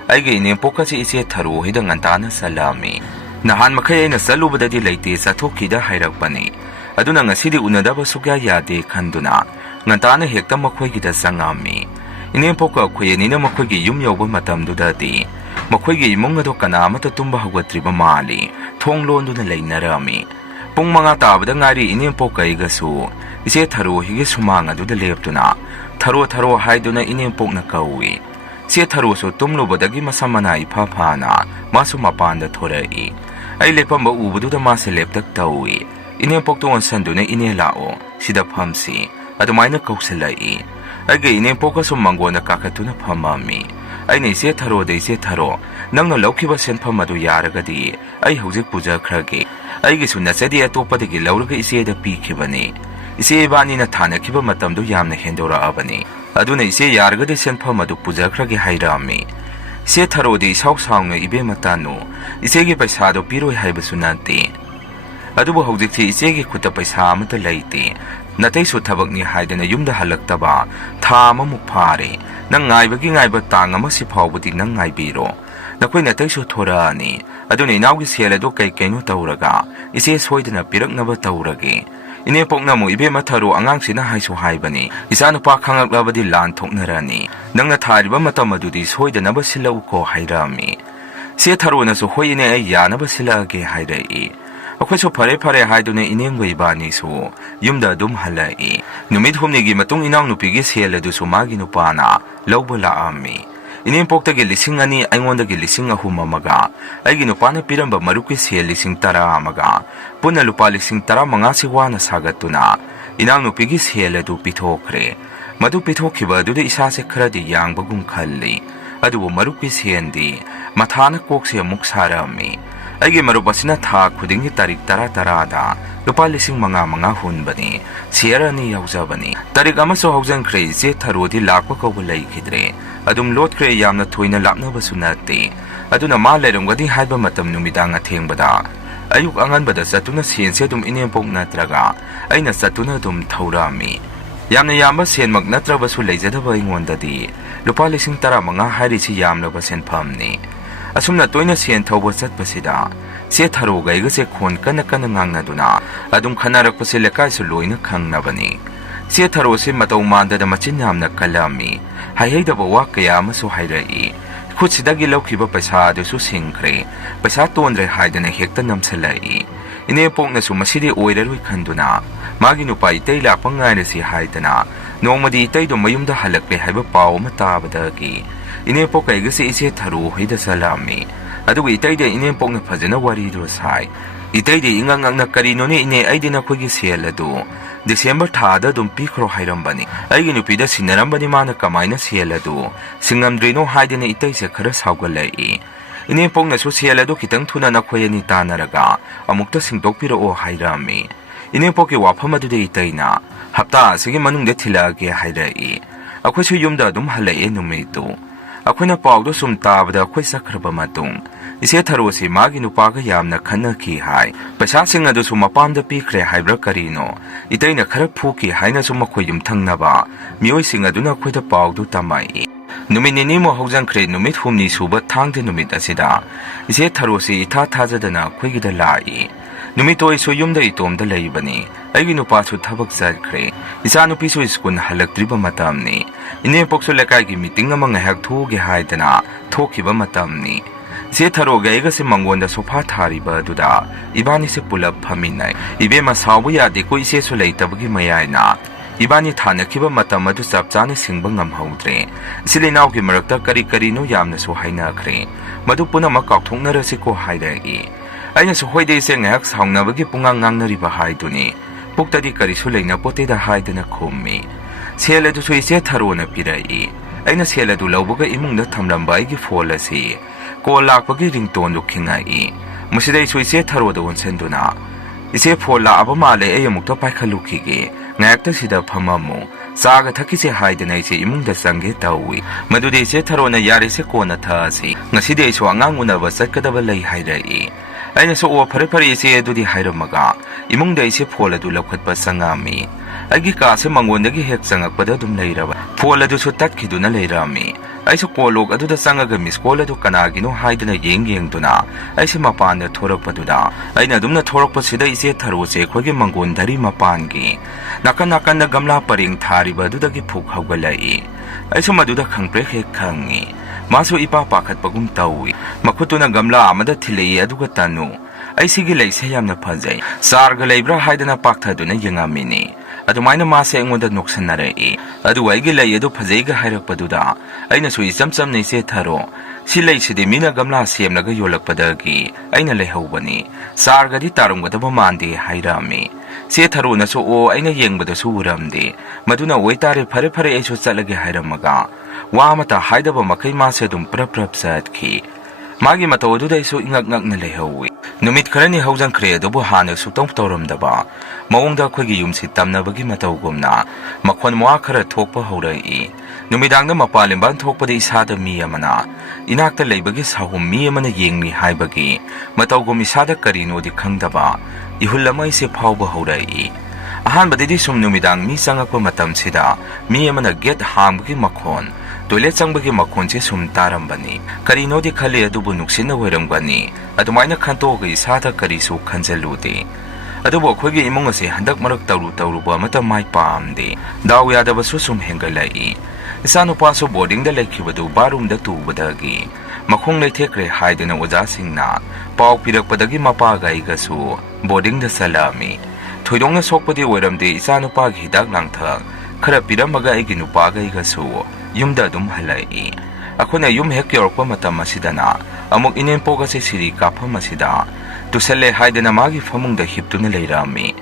ꯑꯩꯒꯤ ꯏꯅꯦꯝꯄꯣꯛꯀꯁꯤ ꯏꯆꯦ ꯊꯔꯨ ꯍꯣꯏꯗ ꯉꯟꯇꯥꯅ ꯆꯠꯂꯛꯑꯝꯃꯤ꯫ ꯅꯍꯥꯟ ꯃꯈꯩ ꯑꯩꯅ ꯆꯠꯂꯨꯕꯗꯗꯤ ꯂꯩꯇꯦ ꯆꯠꯊꯣꯛꯈꯤꯗ ꯍꯥꯏꯔꯛꯄꯅꯤ꯫ ꯑꯗꯨꯅ ꯉꯁꯤꯗꯤ ꯎꯅꯗꯕ ꯁꯨꯛꯌꯥ ꯌꯥꯗꯦ ꯈꯟꯗꯨꯅ ꯉꯟꯇꯥꯅ ꯍꯦꯛꯇ ꯃꯈꯣꯏꯒꯤꯗ ꯆꯪꯉꯝꯃꯤ꯫ ꯏꯅꯦꯝꯄꯣꯛꯀ ꯑꯩꯈꯣꯏ ꯑꯅꯤꯅ ꯃꯈꯣꯏꯒꯤ ꯌꯨꯝ ꯌꯧꯕ ꯃꯇꯝꯗꯨꯗꯗꯤ ꯃꯈꯣꯏꯒꯤ ꯏꯃꯨꯡ ꯑꯗꯨ ꯀꯅꯥ ꯑꯃꯠꯇ ꯇꯨꯝꯕ ꯍꯧꯒꯠꯇ꯭ꯔꯤꯕ ꯃꯥꯜꯂꯤ꯫ ꯊꯣꯡ ꯂꯣꯟꯗꯨꯅ ꯂꯩꯅꯔꯝꯃꯤ꯫ ꯄꯨꯡ 5 ꯇꯥꯕꯗ ꯉꯥꯏꯔꯤ꯫ ꯏꯅꯦꯝꯄꯣꯛꯀ ꯑꯩꯒꯁꯨ ꯏꯆꯦ ꯊꯔꯨ ꯍꯣꯏꯒꯤ ꯁꯨꯃꯥꯡ ꯑꯗꯨꯗ ꯂꯦꯞꯇꯨꯅ ꯊꯔꯣ ꯍꯥꯏꯗꯨꯅ ꯏꯅꯦꯝꯄꯣꯛꯅ ꯀꯧꯏ꯫ ꯏꯆꯦ ꯊꯔꯨꯁꯨ ꯇꯨꯝꯂꯨꯕꯗꯒꯤ ꯃꯁꯝ ꯃꯅꯥ ꯏꯐꯥ ꯐꯥꯅ ꯃꯥꯁꯨ ꯃꯄꯥꯟꯗ ꯊꯣꯔꯛꯏ꯫ ꯑꯩ ꯂꯦꯞꯄꯝꯕ ꯎꯕꯗꯨꯗ ꯃꯥꯁꯦ ꯂꯦꯞꯇꯛ ꯇꯧꯏ꯫ ꯏꯅꯦꯝꯄꯣꯛꯇ ꯑꯣꯟꯁꯟꯗꯨꯅ ꯏꯅꯦ ꯂꯥꯛꯑꯣ ꯁꯤꯗ ꯐꯝꯁꯤ ꯑꯗꯨꯃꯥꯏꯅ ꯀꯧꯁꯤꯜꯂꯛꯏ꯫ ꯑꯩꯒ ꯏꯅꯦꯝꯄꯣꯛꯀꯁꯨ ꯃꯥꯡꯒꯣꯟꯗ ꯀꯥꯈꯠꯇꯨꯅ ꯐꯝꯃꯝꯃꯤ꯫ ꯑꯩꯅ ꯏꯆꯦ ꯊꯔꯣꯗ ꯏꯆꯦ ꯊꯔꯣ ꯅꯪꯅ ꯂꯧꯈꯤꯕ ꯁꯦꯟꯐꯝ ꯑꯗꯨ ꯌꯥꯔꯒꯗꯤ ꯑꯩ ꯍꯧꯖꯤꯛ ꯄꯨꯖꯈ꯭ꯔꯒꯦ꯫ ꯑꯩꯒꯤꯁꯨ ꯅꯆꯦꯗꯤ ꯑꯇꯣꯞꯄꯗꯒꯤ ꯂꯧꯔꯒ ꯏꯆꯦꯗ ꯄꯤꯈꯤꯕꯅꯤ꯫ ꯏꯆꯦ ꯏꯕꯥꯅꯤꯅ ꯊꯥꯅꯈꯤꯕ ꯃꯇꯝꯗꯨ ꯌꯥꯝꯅ ꯍꯦꯟꯗꯣꯔꯛꯑꯕꯅꯤ꯫ ꯑꯗꯨꯅ ꯏꯆꯦ ꯌꯥꯔꯒꯗꯤ ꯁꯦꯟꯐꯝ ꯑꯗꯨ ꯄꯨꯖꯈ꯭ꯔꯒꯦ ꯍꯥꯏꯔꯛꯑꯝꯃꯤ꯫ ꯏꯆꯦ ꯊꯔꯣꯗꯤ ꯏꯁꯥꯎ ꯁꯥꯎꯅ ꯏꯕꯦꯝꯃ ꯇꯥꯅꯨ ꯏꯆꯦꯒꯤ ꯄꯩꯁꯥꯗꯣ ꯄꯤꯔꯣꯏ ꯍꯥꯏꯕꯁꯨ ꯅꯠꯇꯦ꯫ ꯑꯗꯨꯕꯨ ꯍꯧꯖꯤꯛꯇꯤ ꯏꯆꯦꯒꯤ ꯈꯨꯠꯇ ꯄꯩꯁꯥ ꯑꯃꯠꯇ ꯂꯩꯇꯦ꯫ ꯅꯇꯩꯁꯨ ꯊꯕꯛꯅꯤ ꯍꯥꯏꯗꯅ ꯌꯨꯝꯗ ꯍꯜꯂꯛꯇꯕ ꯊꯥ ꯑꯃꯃꯨꯛ ꯐꯥꯔꯦ꯫ ꯅꯪ ꯉꯥꯏꯕ ꯇꯥꯡ ꯑꯃꯁꯤ ꯐꯥꯎꯕꯗꯤ ꯅꯪ ꯉꯥꯏꯕꯤꯔꯣ꯫ ꯅꯈꯣꯏ ꯅꯇꯩꯁꯨ ꯊꯣꯔꯛꯑꯅꯤ꯫ ꯑꯗꯨꯅ ꯏꯅꯥꯎꯒꯤ ꯁꯦꯜ ꯑꯗꯨ ꯀꯩꯅꯣ ꯇꯧꯔꯒ ꯏꯆꯦ ꯁꯣꯏꯗꯅ ꯄꯤꯔꯛꯅꯕ ꯇꯧꯔꯒꯦ꯫ ꯏꯅꯦꯝꯄꯣꯛꯅ ꯑꯃꯨꯛ ꯏꯕꯦꯝꯃ ꯊꯔꯨ ꯑꯉꯥꯡꯁꯤꯅ ꯍꯥꯏꯁꯨ ꯍꯥꯏꯕꯅꯤ ꯏꯆꯥꯅꯨꯄꯥ ꯈꯪꯂꯛꯂꯕꯗꯤ ꯂꯥꯟ ꯊꯣꯛꯅꯔꯅꯤ꯫ ꯅꯪꯅ ꯊꯥꯔꯤꯕ ꯃꯇꯝ ꯑꯗꯨꯗꯤ ꯁꯣꯏꯗꯅꯕ ꯁꯤꯜꯂꯛꯎꯀꯣ ꯍꯥꯏꯔꯛꯑꯝꯃꯤ꯫ ꯏꯆꯦ ꯊꯔꯨꯅꯁꯨ ꯍꯣꯏ ꯏꯅꯦ ꯑꯩ ꯌꯥꯅꯕ ꯁꯤꯜꯂꯛꯑꯒꯦ ꯍꯥꯏꯔꯛꯏ꯫ ꯑꯩꯈꯣꯏꯁꯨ ꯐꯔꯦ ꯍꯥꯏꯗꯨꯅ ꯏꯅꯦꯝꯒ ꯏꯕꯥꯅꯤꯁꯨ ꯌꯨꯝꯗ ꯑꯗꯨꯝ ꯍꯜꯂꯛꯏ꯫ ꯅꯨꯃꯤꯠ 4ꯅꯤꯒꯤ ꯃꯇꯨꯡ ꯏꯅꯥꯎꯅꯨꯄꯤꯒꯤ ꯁꯦꯜ ꯑꯗꯨꯁꯨ ꯃꯥꯒꯤ ꯅꯨꯄꯥꯅ ꯂꯧꯕ ꯂꯥꯛꯑꯝꯃꯤ꯫ ꯏꯅꯦꯝꯄꯣꯛꯇꯒꯤ 2,000 ꯑꯩꯉꯣꯟꯗꯒꯤ 3,000 ꯑꯃꯒ ꯑꯩꯒꯤ ꯅꯨꯄꯥꯅ ꯄꯤꯔꯝꯕ ꯃꯔꯨꯞꯀꯤ ꯁꯦꯜ 10,000 ꯑꯃꯒ ꯄꯨꯟꯅ ꯂꯨꯄꯥ 15,000ꯁꯤ ꯋꯥꯅ ꯁꯥꯒꯠꯇꯨꯅ ꯏꯅꯥꯎꯅꯨꯄꯤꯒꯤ ꯁꯦꯜ ꯑꯗꯨ ꯄꯤꯊꯣꯛꯈ꯭ꯔꯦ꯫ ꯃꯗꯨ ꯄꯤꯊꯣꯛꯈꯤꯕ ꯑꯗꯨꯗ ꯏꯁꯥꯁꯦ ꯈꯔꯗꯤ ꯌꯥꯡꯕꯒꯨꯝ ꯈꯜꯂꯤ꯫ ꯑꯗꯨꯕꯨ ꯃꯔꯨꯞꯀꯤ ꯁꯦꯟꯗꯤ ꯃꯊꯥꯅ ꯀꯣꯛꯁꯦ ꯑꯃꯨꯛ ꯁꯥꯔꯛꯑꯝꯃꯤ꯫ ꯑꯩꯒꯤ ꯃꯔꯨꯞ ꯑꯁꯤꯅ ꯊꯥ ꯈꯨꯗꯤꯡꯒꯤ ꯇꯥꯔꯤꯛ 10ꯗ ꯂꯨꯄꯥ 5,500 ꯍꯨꯟꯕꯅꯤ꯫ ꯁꯤꯌꯔ 2 ꯌꯥꯎꯖꯕꯅꯤ꯫ ꯇꯥꯔꯤꯛ ꯑꯃꯁꯨ ꯍꯧꯖꯤꯟꯈ꯭ꯔꯦ꯫ ꯏꯆꯦ ꯊꯔꯣꯗꯤ ꯂꯥꯛꯄ ꯀꯧꯕ ꯂꯩꯈꯤꯗ꯭ꯔꯦ꯫ ꯑꯗꯨꯝ ꯂꯣꯠꯈ꯭ꯔꯦ꯫ ꯌꯥꯝꯅ ꯊꯣꯏꯅ ꯂꯥꯞꯅꯕꯁꯨ ꯅꯠꯇꯦ꯫ ꯑꯗꯨꯅ ꯃꯥ ꯂꯩꯔꯝꯒꯅꯤ ꯍꯥꯏꯕ ꯃꯇꯝ ꯅꯨꯃꯤꯗꯥꯡ ꯑꯊꯦꯡꯕꯗ ꯑꯌꯨꯛ ꯑꯉꯟꯕꯗ ꯆꯠꯇꯨꯅ ꯁꯦꯟꯁꯦ ꯑꯗꯨꯝ ꯏꯅꯦꯝꯄꯣꯛ ꯅꯠꯇ꯭ꯔꯒ ꯑꯩꯅ ꯆꯠꯇꯨꯅ ꯑꯗꯨꯝ ꯊꯧꯔꯛꯑꯝꯃꯤ꯫ ꯌꯥꯝꯅ ꯌꯥꯝꯕ ꯁꯦꯟꯃꯛ ꯅꯠꯇ꯭ꯔꯕꯁꯨ ꯂꯩꯖꯗꯕ ꯑꯩꯉꯣꯟꯗꯗꯤ ꯂꯨꯄꯥ 15,000 ꯍꯥꯏꯔꯤꯁꯤ ꯌꯥꯝꯂꯕ ꯁꯦꯟꯐꯝꯅꯤ꯫ ꯑꯁꯨꯝꯅ ꯇꯣꯏꯅ ꯁꯦꯟ ꯊꯧꯕ ꯆꯠꯄꯁꯤꯗ ꯏꯆꯦ ꯊꯔꯣꯒ ꯑꯩꯒꯁꯦ ꯈꯣꯟ ꯀꯟꯅ ꯉꯥꯡꯅꯗꯨꯅ ꯑꯗꯨꯝ ꯈꯟꯅꯔꯛꯄꯁꯦ ꯂꯩꯀꯥꯏꯁꯨ ꯂꯣꯏꯅ ꯈꯪꯅꯕꯅꯤ꯫ ꯏꯆꯦ ꯊꯔꯣꯁꯦ ꯃꯇꯧ ꯃꯥꯟꯗꯅ ꯃꯆꯤꯟ ꯌꯥꯝꯅ ꯀꯜꯂꯝꯃꯤ꯫ ꯍꯩꯍꯩꯗꯕ ꯋꯥ ꯀꯌꯥ ꯑꯃꯁꯨ ꯍꯥꯏꯔꯛꯏ꯫ ꯈꯨꯠꯁꯤꯗꯒꯤ ꯂꯧꯈꯤꯕ ꯄꯩꯁꯥ ꯑꯗꯨꯁꯨ ꯁꯤꯡꯈ꯭ꯔꯦ꯫ ꯄꯩꯁꯥ ꯇꯣꯟꯗ꯭ꯔꯦ ꯍꯥꯏꯗꯅ ꯍꯦꯛꯇ ꯅꯝꯁꯤꯜꯂꯛꯏ꯫ ꯏꯅꯦꯝꯄꯣꯛꯅꯁꯨ ꯃꯁꯤꯗꯤ ꯑꯣꯏꯔꯔꯣꯏ ꯈꯟꯗꯨꯅ ꯃꯥꯒꯤ ꯅꯨꯄꯥ ꯏꯇꯩ ꯂꯥꯛꯄ ꯉꯥꯏꯔꯁꯤ ꯍꯥꯏꯗꯅ ꯅꯣꯡꯃꯗꯤ ꯏꯇꯩꯗꯣ ꯃꯌꯨꯝꯗ ꯍꯜꯂꯛꯂꯦ ꯍꯥꯏꯕ ꯄꯥꯎ ꯑꯃ ꯇꯥꯕꯗꯒꯤ ꯏꯅꯦꯝꯄꯣꯛ ꯑꯩꯒꯁꯦ ꯏꯆꯦ ꯊꯔꯨ ꯍꯣꯏꯗ ꯆꯠꯂꯛꯑꯝꯃꯤ꯫ ꯑꯗꯨꯒ ꯏꯇꯩꯗ ꯏꯅꯦꯝꯄꯣꯛꯅ ꯐꯖꯅ ꯋꯥꯔꯤꯗꯨ ꯁꯥꯏ꯫ ꯏꯇꯩꯗꯤ ꯏꯉꯛ ꯀꯔꯤꯅꯣꯅꯦ ꯏꯅꯦ ꯑꯩꯗꯤ ꯅꯈꯣꯏꯒꯤ ꯁꯦꯜ ꯑꯗꯨ ꯗꯤꯁꯦꯝꯕꯔ ꯊꯥꯗ ꯑꯗꯨꯝ ꯄꯤꯈ꯭ꯔꯣ ꯍꯥꯏꯔꯝꯕꯅꯤ꯫ ꯑꯩꯒꯤ ꯅꯨꯄꯤꯗ ꯁꯤꯟꯅꯔꯝꯕꯅꯤ ꯃꯥꯅ ꯀꯃꯥꯏꯅ ꯁꯦꯜ ꯑꯗꯨ ꯁꯤꯡꯉꯝꯗ꯭ꯔꯤꯅꯣ ꯍꯥꯏꯗꯅ ꯏꯇꯩꯁꯦ ꯈꯔ ꯁꯥꯎꯒꯠꯂꯛꯏ꯫ ꯏꯅꯦꯝꯄꯣꯛꯅꯁꯨ ꯁꯦꯜ ꯑꯗꯨ ꯈꯤꯇꯪ ꯊꯨꯅ ꯅꯈꯣꯏ ꯑꯅꯤ ꯇꯥꯟꯅꯔꯒ ꯑꯃꯨꯛꯇ ꯁꯤꯡꯗꯣꯛꯄꯤꯔꯛꯑꯣ ꯍꯥꯏꯔꯝꯃꯤ꯫ ꯏꯅꯦꯝꯄꯣꯛꯀꯤ ꯋꯥꯐꯝ ꯑꯗꯨꯗ 이때이나 ꯍꯞꯇꯥ ꯑꯁꯤꯒꯤ ꯃꯅꯨꯡꯗ ꯊꯤꯜꯂꯛꯑꯒꯦ ꯍꯥꯏꯔꯛꯏ꯫ ꯑꯩꯈꯣꯏꯁꯨ ꯌꯨꯝꯗ ꯑꯗꯨꯝ ꯍꯜꯂꯛꯑꯦ ꯅꯨꯃꯤꯠꯇꯨ꯫ ꯑꯩꯈꯣꯏꯅ ꯄꯥꯎꯗꯣ ꯁꯨꯝ ꯇꯥꯕꯗ ꯑꯩꯈꯣꯏ ꯆꯠꯈ꯭ꯔꯕ ꯃꯇꯨꯡ ꯏꯆꯦ ꯊꯔꯣꯁꯤ ꯃꯥꯒꯤ ꯅꯨꯄꯥꯒ ꯌꯥꯝꯅ ꯈꯟꯅꯈꯤ ꯍꯥꯏ꯫ ꯄꯩꯁꯥꯁꯤꯡ ꯑꯗꯨꯁꯨ ꯃꯄꯥꯝꯗ ꯄꯤꯈ꯭ꯔꯦ ꯍꯥꯏꯕ꯭ꯔꯥ ꯀꯔꯤꯅꯣ 이때이나 ꯈꯔ ꯐꯨꯈꯤ ꯍꯥꯏꯅꯁꯨ ꯃꯈꯣꯏ ꯌꯨꯝꯊꯪꯅꯕ ꯃꯤꯑꯣꯏꯁꯤꯡ ꯑꯗꯨꯅ ꯑꯩꯈꯣꯏꯗ ꯄꯥꯎꯗꯨ ꯇꯝꯃꯛꯏ꯫ ꯅꯨꯃꯤꯠ ꯅꯤꯅꯤꯃꯨꯛ ꯍꯧꯖꯤꯟꯈ꯭ꯔꯦ꯫ ꯅꯨꯃꯤꯠ ꯍꯨꯝꯅꯤ ꯁꯨꯕ ꯊꯥꯡꯖ ꯅꯨꯃꯤꯠ ꯑꯁꯤꯗ 이제ꯊꯔꯣꯁꯤ ꯏꯊꯥ ꯊꯥꯖꯗꯅ ꯑꯩꯈꯣꯏꯒꯤꯗ ꯂꯥꯛꯏ꯫ ꯅꯨꯃꯤꯠꯇꯣ ꯑꯩꯁꯨ ꯌꯨꯝꯗ ꯏꯇꯣꯝꯗ ꯂꯩꯕꯅꯤ꯫ ꯑꯩꯒꯤ ꯅꯨꯄꯥꯁꯨ ꯊꯕꯛ ꯆꯠꯈ꯭ꯔꯦ꯫ ꯏꯆꯥꯅꯨꯄꯤꯁꯨ ꯁ꯭ꯀꯨꯜ ꯍꯜꯂꯛꯇ꯭ꯔꯤꯕ ꯃꯇꯝꯅꯤ꯫ ꯏꯅꯦꯝꯄꯣꯛꯁꯨ ꯂꯩꯀꯥꯏꯒꯤ ꯃꯤꯇꯤꯡ ꯑꯃ ꯉꯥꯏꯍꯥꯛ ꯊꯣꯛꯎꯒꯦ ꯍꯥꯏꯗꯅ ꯊꯣꯛꯈꯤꯕ ꯃꯇꯝꯅꯤ꯫ 이제ꯊꯔꯣꯒ ꯑꯩꯒꯁꯦ ꯃꯪꯒꯣꯟꯗ ꯁꯣꯐꯥ ꯊꯥꯔꯤꯕ ꯑꯗꯨꯗ ꯏꯕꯥꯅꯤꯁꯦ ꯄꯨꯂꯞ ꯐꯝꯃꯤꯟꯅꯩ꯫ ꯏꯕꯦꯝꯃ ꯁꯥꯎꯕ ꯌꯥꯗꯦꯀꯣ ꯏꯆꯦꯁꯨ ꯂꯩꯇꯕꯒꯤ ꯃꯌꯥꯏꯅ 이반이 ꯊꯥꯅꯈꯤꯕ ꯃꯇꯝ ꯑꯗꯨ ꯆꯞ ꯆꯥꯅ ꯁꯤꯡꯕ ꯉꯝꯍꯧꯗ꯭ꯔꯦ꯫ ꯏꯆꯤꯜ ꯏꯅꯥꯎꯒꯤ ꯃꯔꯛꯇ ꯀꯔꯤ ꯀꯔꯤꯅꯣ ꯌꯥꯝꯅꯁꯨ ꯍꯥꯏꯅꯈ꯭ꯔꯦ꯫ ꯃꯗꯨ ꯄꯨꯝꯅꯃꯛ ꯀꯥꯎꯊꯣꯛꯅꯔꯁꯤꯀꯣ ꯍꯥꯏꯔꯛꯏ꯫ ꯑꯩꯅꯁꯨ ꯍꯣꯏꯗ ꯏꯆꯦ ꯉꯥꯏꯍꯥꯛ ꯁꯥꯎꯅꯕꯒꯤ ꯄꯨꯡꯉꯥꯡ ꯉꯥꯡꯅꯔꯤꯕ ꯍꯥꯏꯗꯨꯅꯤ꯫ ꯄꯨꯛꯇꯗꯤ ꯀꯔꯤꯁꯨ ꯂꯩꯅ ꯄꯣꯠꯇꯦꯗ ꯍꯥꯏꯗꯅ ꯈꯨꯝꯃꯤ꯫ ꯁꯦꯜ ꯑꯗꯨꯁꯨ ꯏꯆꯦ ꯊꯔꯣꯅ ꯄꯤꯔꯛꯏ꯫ ꯑꯩꯅ ꯁꯦꯜ ꯑꯗꯨ ꯂꯧꯕꯒ ꯏꯃꯨꯡꯗ ꯊꯝꯂꯝꯕ ꯑꯩꯒꯤ ꯐꯣꯟ ꯑꯁꯤ ꯀꯣꯜ ꯂꯥꯛꯄꯒꯤ ꯔꯤꯡꯇꯣꯟꯗꯨ ꯈꯤꯡꯉꯛꯏ꯫ ꯃꯁꯤꯗꯩꯁꯨ ꯏꯆꯦ ꯊꯔꯣꯗ ꯑꯣꯟꯁꯤꯟꯗꯨꯅ "ꯏꯆꯦ ꯐꯣꯟ ꯂꯥꯛꯑꯕ ꯃꯥꯜꯂꯦ, ꯑꯩ ꯑꯃꯨꯛꯇ ꯄꯥꯏꯈꯠꯂꯨꯈꯤꯒꯦ, ꯉꯥꯏꯍꯥꯛꯇ ꯁꯤꯗ ꯐꯝꯃꯝꯃꯨ, ꯆꯥꯒ ꯊꯛꯈꯤꯁꯦ" ꯍꯥꯏꯗꯅ ꯑꯩꯁꯦ ꯏꯃꯨꯡꯗ ꯆꯪꯒꯦ ꯇꯧꯏ꯫ ꯃꯗꯨꯗꯤ ꯏꯆꯦ ꯊꯔꯣꯅ "ꯌꯥꯔꯦꯁꯦ ꯀꯣꯟꯅ ꯊꯛꯑꯁꯤ, ꯉꯁꯤꯗꯤ ꯑꯩꯁꯨ ꯑꯉꯥꯡ ꯎꯅꯕ ꯆꯠꯀꯗꯕ ꯂꯩ" ꯍꯥꯏꯔꯛꯏ꯫ ꯑꯩꯅꯁꯨ "ꯑꯣ ꯐꯔꯦ ꯐꯔꯦ ꯏꯆꯦ ꯑꯗꯨꯗꯤ" ꯍꯥꯏꯔꯝꯃꯒ ꯏꯃꯨꯡꯗ ꯑꯩꯁꯦ ꯐꯣꯟ ꯑꯗꯨ ꯂꯧꯈꯠꯄ ꯆꯪꯉꯝꯃꯤ꯫ ꯑꯩꯒꯤ ꯀꯥꯁꯦ ꯃꯪꯒꯣꯟꯗꯒꯤ ꯍꯦꯛ ꯆꯪꯉꯛꯄꯗ ꯑꯗꯨꯝ ꯂꯩꯔꯕ ꯐꯣꯟ ꯑꯗꯨꯁꯨ ꯇꯠꯈꯤꯗꯨꯅ ꯂꯩꯔꯝꯃꯤ꯫ ꯑꯩꯁꯨ ꯀꯣꯜ ꯂꯣꯛ ꯑꯗꯨꯗ ꯆꯪꯉꯒ ꯃꯤꯁ ꯀꯣꯜ ꯑꯗꯨ ꯀꯅꯥꯒꯤꯅꯣ ꯍꯥꯏꯗꯅ ꯌꯦꯡꯗꯨꯅ ꯑꯩꯁꯦ ꯃꯄꯥꯟꯗ ꯊꯣꯔꯛꯄꯗꯨꯗ ꯑꯩꯅ ꯑꯗꯨꯝꯅ ꯊꯣꯔꯛꯄꯁꯤꯗ ꯏꯆꯦ ꯊꯔꯣꯁꯦ ꯑꯩꯈꯣꯏꯒꯤ ꯃꯪꯒꯣꯟ ꯙꯔꯤ ꯃꯄꯥꯟꯒꯤ ꯅꯥꯀꯟ ꯅꯥꯀꯟꯗ ꯒꯝꯂꯥ ꯄꯔꯦꯡ ꯊꯥꯔꯤꯕ ꯑꯗꯨꯗꯒꯤ ꯐꯨꯛ ꯍꯧꯒꯠꯂꯛꯏ꯫ ꯑꯩꯁꯨ ꯃꯗꯨꯗ ꯈꯪꯄ꯭ꯔꯦꯛ ꯍꯦꯛ ꯈꯪꯉꯤ꯫ ꯃꯥꯁꯨ ꯏꯄꯥ ꯄꯥꯈꯠꯄꯒꯨꯝ ꯇꯧꯏ꯫ ꯃꯈꯨꯠꯇꯨꯅ ꯒꯝꯂꯥ ꯑꯃꯗ ꯊꯤꯜꯂꯛꯏ, ꯑꯗꯨꯒ "ꯇꯅꯨ, ꯑꯩ ꯁꯤꯒꯤ ꯂꯩꯁꯦ ꯌꯥꯝꯅ ꯐꯖꯩ, ꯆꯥꯔꯒ ꯂꯩꯕ꯭ꯔꯥ" ꯍꯥꯏꯗꯅ ꯄꯥꯛꯊꯗꯨꯅ ꯌꯦꯡꯉꯝꯃꯤꯅꯤ꯫ ꯑꯗꯨꯃꯥꯏꯅ ꯃꯥꯁꯦ ꯑꯩꯉꯣꯟꯗ ꯅꯣꯛꯁꯟꯅꯔꯛꯏ꯫ ꯑꯗꯨꯒ ꯑꯩꯒꯤ ꯂꯩ ꯑꯗꯨ ꯐꯖꯩꯒ ꯍꯥꯏꯔꯛꯄꯗꯨꯗ ꯑꯩꯅꯁꯨ ꯏꯆꯝ ꯆꯝꯅ "ꯏꯆꯦ ꯊꯔꯣ, ꯁꯤ ꯂꯩꯁꯤꯗꯤ ꯃꯤꯅ ꯒꯝꯂꯥ ꯁꯦꯝꯂꯒ ꯌꯣꯜꯂꯛꯄꯗꯒꯤ ꯑꯩꯅ ꯂꯩꯍꯧꯕꯅꯤ, ꯆꯥꯔꯒꯗꯤ ꯇꯥꯔꯝꯒꯗꯕ ꯃꯥꯟꯗꯦ" ꯍꯥꯏꯔꯝꯃꯤ꯫ ꯆꯦ ꯊꯔꯣꯅꯁꯨ "ꯑꯣ, ꯑꯩꯅ ꯌꯦꯡꯕꯗꯁꯨ ꯎꯔꯝꯗꯦ, ꯃꯗꯨꯅ ꯑꯣꯏꯇꯥꯔꯦ, ꯐꯔꯦ ꯐꯔꯦ ꯑꯩꯁꯨ ꯆꯠꯂꯒꯦ" ꯍꯥꯏꯔꯝꯃꯒ ꯋꯥ ꯑꯃꯇ ꯍꯥꯏꯗꯕ ꯃꯈꯩ ꯃꯥꯁꯦ ꯑꯗꯨꯝ ꯄ꯭ꯔꯞ ꯄ꯭ꯔꯞ ꯆꯠꯈꯤ꯫ ꯃꯥꯒꯤ ꯃꯇꯧ ꯑꯗꯨꯗ ꯑꯩꯁꯨ ꯏꯉꯛ ꯉꯛꯅ ꯂꯩꯍꯧꯏ꯫ ꯅꯨꯃꯤꯠ ꯈꯔꯅꯤ ꯍꯧꯖꯤꯟꯈ꯭ꯔꯦ, ꯑꯗꯨꯕꯨ ꯍꯥꯟꯅ ꯁꯨꯛꯇꯧ ꯇꯧꯔꯝꯗꯕ ꯃꯑꯣꯡꯗ ꯑꯩꯈꯣꯏꯒꯤ ꯌꯨꯝꯁꯤ ꯇꯝꯅꯕꯒꯤ ꯃꯇꯧꯒꯨꯝꯅ ꯃꯈꯣꯟ ꯃꯋꯥ ꯈꯔ ꯊꯣꯛꯄ ꯍꯧꯔꯛꯏ꯫ ꯅꯨꯃꯤꯗꯥꯡꯗ ꯃꯄꯥꯟ ꯂꯝꯕꯥꯟ ꯊꯣꯛꯄꯗ ꯏꯁꯥꯗ ꯃꯤ ꯑꯃꯅ ꯏꯅꯥꯛꯇ ꯂꯩꯕꯒꯤ ꯁꯥꯍꯨꯝ ꯃꯤ ꯑꯃꯅ ꯌꯦꯡꯂꯤ ꯍꯥꯏꯕꯒꯤ ꯃꯇꯧꯒꯨꯝ ꯏꯁꯥꯗ ꯀꯔꯤꯅꯣꯗꯤ ꯈꯪꯗꯕ ꯏꯍꯨꯜ ꯑꯃ ꯑꯩꯁꯦ ꯐꯥꯎꯕ ꯍꯧꯔꯛꯏ꯫ ꯑꯍꯥꯟꯕꯗꯗꯤ ꯁꯨꯝ ꯅꯨꯃꯤꯗꯥꯡ ꯃꯤ ꯆꯪꯉꯛꯄ ꯃꯇꯝꯁꯤꯗ ꯃꯤ ꯑꯃꯅ ꯒꯦꯠ ꯍꯥꯡꯕꯒꯤ ꯃꯈꯣꯟ, ꯇꯣꯏꯂꯦꯠ ꯆꯪꯕꯒꯤ ꯃꯈꯣꯟꯁꯦ ꯁꯨꯝ ꯇꯥꯔꯝꯕꯅꯤ꯫ ꯀꯔꯤꯅꯣꯗꯤ ꯈꯜꯂꯤ, ꯑꯗꯨꯕꯨ ꯅꯨꯡꯁꯤꯠꯅ ꯑꯣꯏꯔꯝꯒꯅꯤ, ꯑꯗꯨꯃꯥꯏꯅ ꯈꯟꯇꯣꯛꯑꯒ ꯏꯁꯥꯗ ꯀꯔꯤꯁꯨ ꯈꯟꯖꯜꯂꯨꯗꯦ꯫ ꯑꯗꯨꯕꯨ ꯑꯩꯈꯣꯏꯒꯤ ꯏꯃꯨꯡ ꯑꯁꯤ ꯍꯟꯗꯛ ꯃꯔꯛ ꯇꯧꯔꯨꯕ ꯑꯃꯠꯇ ꯃꯥꯏ ꯄꯥꯛꯑꯝꯗꯦ꯫ ꯗꯥꯎ ꯌꯥꯗꯕꯁꯨ ꯁꯨꯝ ꯍꯦꯟꯒꯠꯂꯛꯏ꯫ ꯏꯆꯥꯅꯨꯄꯥꯁꯨ ꯕꯣꯔꯗꯤꯡꯗ ꯂꯩꯈꯤꯕꯗꯨ ꯕꯥꯠꯔꯨꯝꯗ ꯇꯨꯕꯗꯒꯤ ꯃꯈꯣꯡ ꯂꯩꯊꯦꯛꯈ꯭ꯔꯦ ꯍꯥꯏꯗꯅ ꯑꯣꯖꯥꯁꯤꯡꯅ ꯄꯥꯎ ꯄꯤꯔꯛꯄꯗꯒꯤ ꯃꯄꯥꯒ ꯑꯩꯒꯁꯨ ꯕꯣꯔꯗꯤꯡꯗ ꯆꯠꯂꯛꯑꯝꯃꯤ꯫ ꯊꯣꯏꯗꯣꯛꯅ ꯁꯣꯛꯄꯗꯤ ꯑꯣꯏꯔꯝꯗꯦ꯫ ꯏꯆꯥꯅꯨꯄꯥꯒꯤ ꯍꯤꯗꯥꯛ ꯂꯥꯡꯊꯛ ꯈꯔ ꯄꯤꯔꯝꯃꯒ ꯑꯩꯒꯤ ꯅꯨꯄꯥꯒ ꯑꯩꯒꯁꯨ ꯌꯨꯝꯗ ꯑꯗꯨꯝ ꯍꯜꯂꯛꯏ꯫ ꯑꯩꯈꯣꯏꯅ ꯌꯨꯝ ꯍꯦꯛ ꯌꯧꯔꯛꯄ ꯃꯇꯝ ꯑꯁꯤꯗꯅ ꯑꯃꯨꯛ ꯏꯅꯦꯝꯄꯣꯛ ꯑꯁꯤ ꯁꯤꯔꯤ ꯀꯥꯞꯐꯝ ꯑꯁꯤꯗ ꯇꯨꯁꯜꯂꯦ ꯍꯥꯏꯗꯅ ꯃꯥꯒꯤ ꯐꯃꯨꯡꯗ ꯍꯤꯞꯇꯨꯅ ꯂꯩꯔꯝꯃꯤ꯫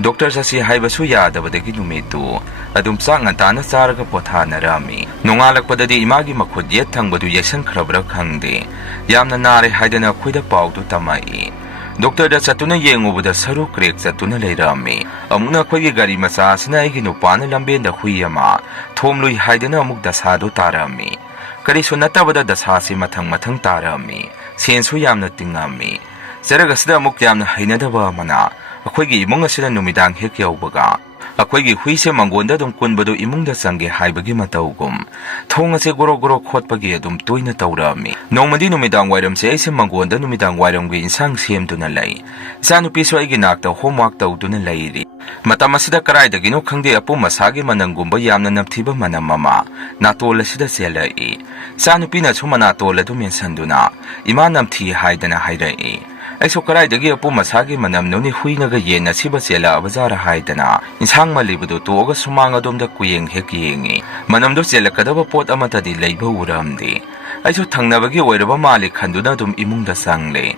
ꯗꯣꯛꯇꯔ ꯆꯠꯁꯤ ꯍꯥꯏꯕꯁꯨ ꯌꯥꯗꯕꯗꯒꯤ ꯅꯨꯃꯤꯠꯇꯨ ꯑꯗꯨꯝ ꯆꯥꯛ ꯉꯟꯇꯥꯅ ꯆꯥꯔꯒ ꯄꯣꯊꯥꯅꯔꯝꯃꯤ꯫ ꯅꯣꯡꯉꯥꯜꯂꯛꯄꯗꯗꯤ ꯏꯃꯥꯒꯤ ꯃꯈꯨꯠ ꯌꯦꯠ ꯊꯪꯕꯗꯨ ꯌꯩꯁꯟꯈ꯭ꯔꯕ꯭ꯔꯥ ꯈꯪꯗꯦ, ꯌꯥꯝꯅ ꯅꯥꯔꯦ ꯍꯥꯏꯗꯅ ꯑꯩꯈꯣꯏꯗ ꯄꯥꯎꯗꯨ ꯇꯝꯃꯛꯏ꯫ ꯗꯣꯛꯇꯔꯗ ꯆꯠꯇꯨꯅ ꯌꯦꯡꯉꯨꯕꯗ ꯁꯔꯨ ꯀ꯭ꯔꯦꯛ ꯆꯠꯇꯨꯅ ꯂꯩꯔꯝꯃꯤ꯫ ꯑꯃꯨꯛꯅ ꯑꯩꯈꯣꯏꯒꯤ ꯒꯥꯔꯤ ꯃꯆꯥ ꯑꯁꯤꯅ ꯑꯩꯒꯤ ꯅꯨꯄꯥꯅ ꯂꯝꯕꯦꯟꯗ ꯍꯨꯏ ꯑꯃ ꯊꯣꯝꯂꯨꯏ ꯍꯥꯏꯗꯅ ꯑꯃꯨꯛ ꯗꯁꯥꯗꯨ ꯇꯥꯔꯝꯃꯤ꯫ ꯀꯔꯤꯁꯨ ꯅꯠꯇꯕꯗ ꯗꯁꯥꯁꯤ ꯃꯊꯪ ꯃꯊꯪ ꯇꯥꯔꯝꯃꯤ꯫ ꯁꯦꯟꯁꯨ ꯌꯥꯝꯅ ꯇꯤꯡꯉꯝꯃꯤ꯫ ꯆꯔꯛ ꯑꯁꯤꯗ ꯑꯃꯨꯛ ꯌꯥꯝꯅ ꯍꯩꯅꯗꯕ ꯑꯃꯅ ꯑꯩꯈꯣꯏꯒꯤ ꯏꯃꯨꯡ ꯑꯁꯤꯗ ꯅꯨꯃꯤꯗꯥꯡ ꯍꯦꯛ ꯌꯧꯕꯒ ꯑꯩꯈꯣꯏꯒꯤ ꯍꯨꯏꯁꯦ ꯃꯪꯒꯣꯟꯗ ꯑꯗꯨꯝ ꯀꯨꯟꯕꯗꯨ ꯏꯃꯨꯡꯗ ꯆꯪꯒꯦ ꯍꯥꯏꯕꯒꯤ ꯃꯇꯧꯒꯨꯝ ꯊꯣꯡ ꯑꯁꯦ ꯒꯣꯔꯣ ꯒꯣꯔꯣ ꯈꯣꯠꯄꯒꯤ ꯑꯗꯨꯝ ꯇꯣꯏꯅ ꯇꯧꯔꯛꯑꯝꯃꯤ꯫ ꯅꯣꯡꯃꯗꯤ ꯅꯨꯃꯤꯗꯥꯡ ꯋꯥꯏꯔꯝꯁꯦ ꯑꯩꯁꯦ ꯃꯪꯒꯣꯟꯗ ꯅꯨꯃꯤꯗꯥꯡ ꯋꯥꯏꯔꯝꯒꯤ ꯏꯟꯁꯥꯡ ꯁꯦꯝꯗꯨꯅ ꯂꯩ꯫ ꯏꯆꯥꯅꯨꯄꯤꯁꯨ ꯑꯩꯒꯤ ꯅꯥꯛꯇ ꯍꯣꯝꯋꯥꯔꯛ ꯇꯧꯗꯨꯅ ꯂꯩꯔꯤ꯫ ꯃꯇꯝ ꯑꯁꯤꯗ ꯀꯔꯥꯏꯗꯒꯤꯅꯣ ꯈꯪꯗꯦ ꯑꯄꯨꯝ ꯑꯁꯥꯒꯤ ꯃꯅꯝꯒꯨꯝꯕ ꯌꯥꯝꯅ ꯅꯝꯊꯤꯕ ꯃꯅꯝ ꯑꯃ ꯅꯥꯇꯣꯟ ꯑꯁꯤꯗ ꯆꯦꯜꯂꯛꯏ꯫ ꯏꯆꯥꯅꯨꯄꯤꯅꯁꯨ ꯃꯅꯥꯇꯣꯟ ꯑꯗꯨ ꯃꯦꯟꯁꯤꯟꯗꯨꯅ "ꯏꯃꯥ ꯅꯝꯊꯤ" ꯍꯥꯏꯗꯅ ꯍꯥꯏꯔꯛꯏ꯫ ꯑꯩꯁꯨ ꯀꯔꯥꯏꯗꯒꯤ ꯑꯄꯨꯝ ꯑꯁꯥꯒꯤ ꯃꯅꯝꯅꯣꯅꯤ, ꯍꯨꯏꯅꯒ ꯌꯦꯟ ꯑꯁꯤꯕ ꯆꯦꯜꯂꯛꯑꯕꯖꯥꯔꯥ ꯍꯥꯏꯗꯅ ꯏꯟꯁꯥꯡ ꯃꯜꯂꯤꯕꯗꯨ ꯇꯣꯛꯑꯒ ꯁꯨꯃꯥꯡ ꯑꯗꯣꯝꯗ ꯀꯨꯌꯦꯡ ꯍꯦꯛ ꯌꯦꯡꯉꯤ꯫ ꯃꯅꯝꯗꯨ ꯆꯦꯜꯂꯛꯀꯗꯕ ꯄꯣꯠ ꯑꯃꯠꯇꯗꯤ ꯂꯩꯕ ꯎꯔꯝꯗꯦ꯫ ꯑꯩꯁꯨ ꯊꯪꯅꯕꯒꯤ ꯑꯣꯏꯔꯕ ꯃꯥꯜꯂꯤ ꯈꯟꯗꯨꯅ ꯑꯗꯨꯝ ꯏꯃꯨꯡꯗ ꯆꯪꯂꯦ꯫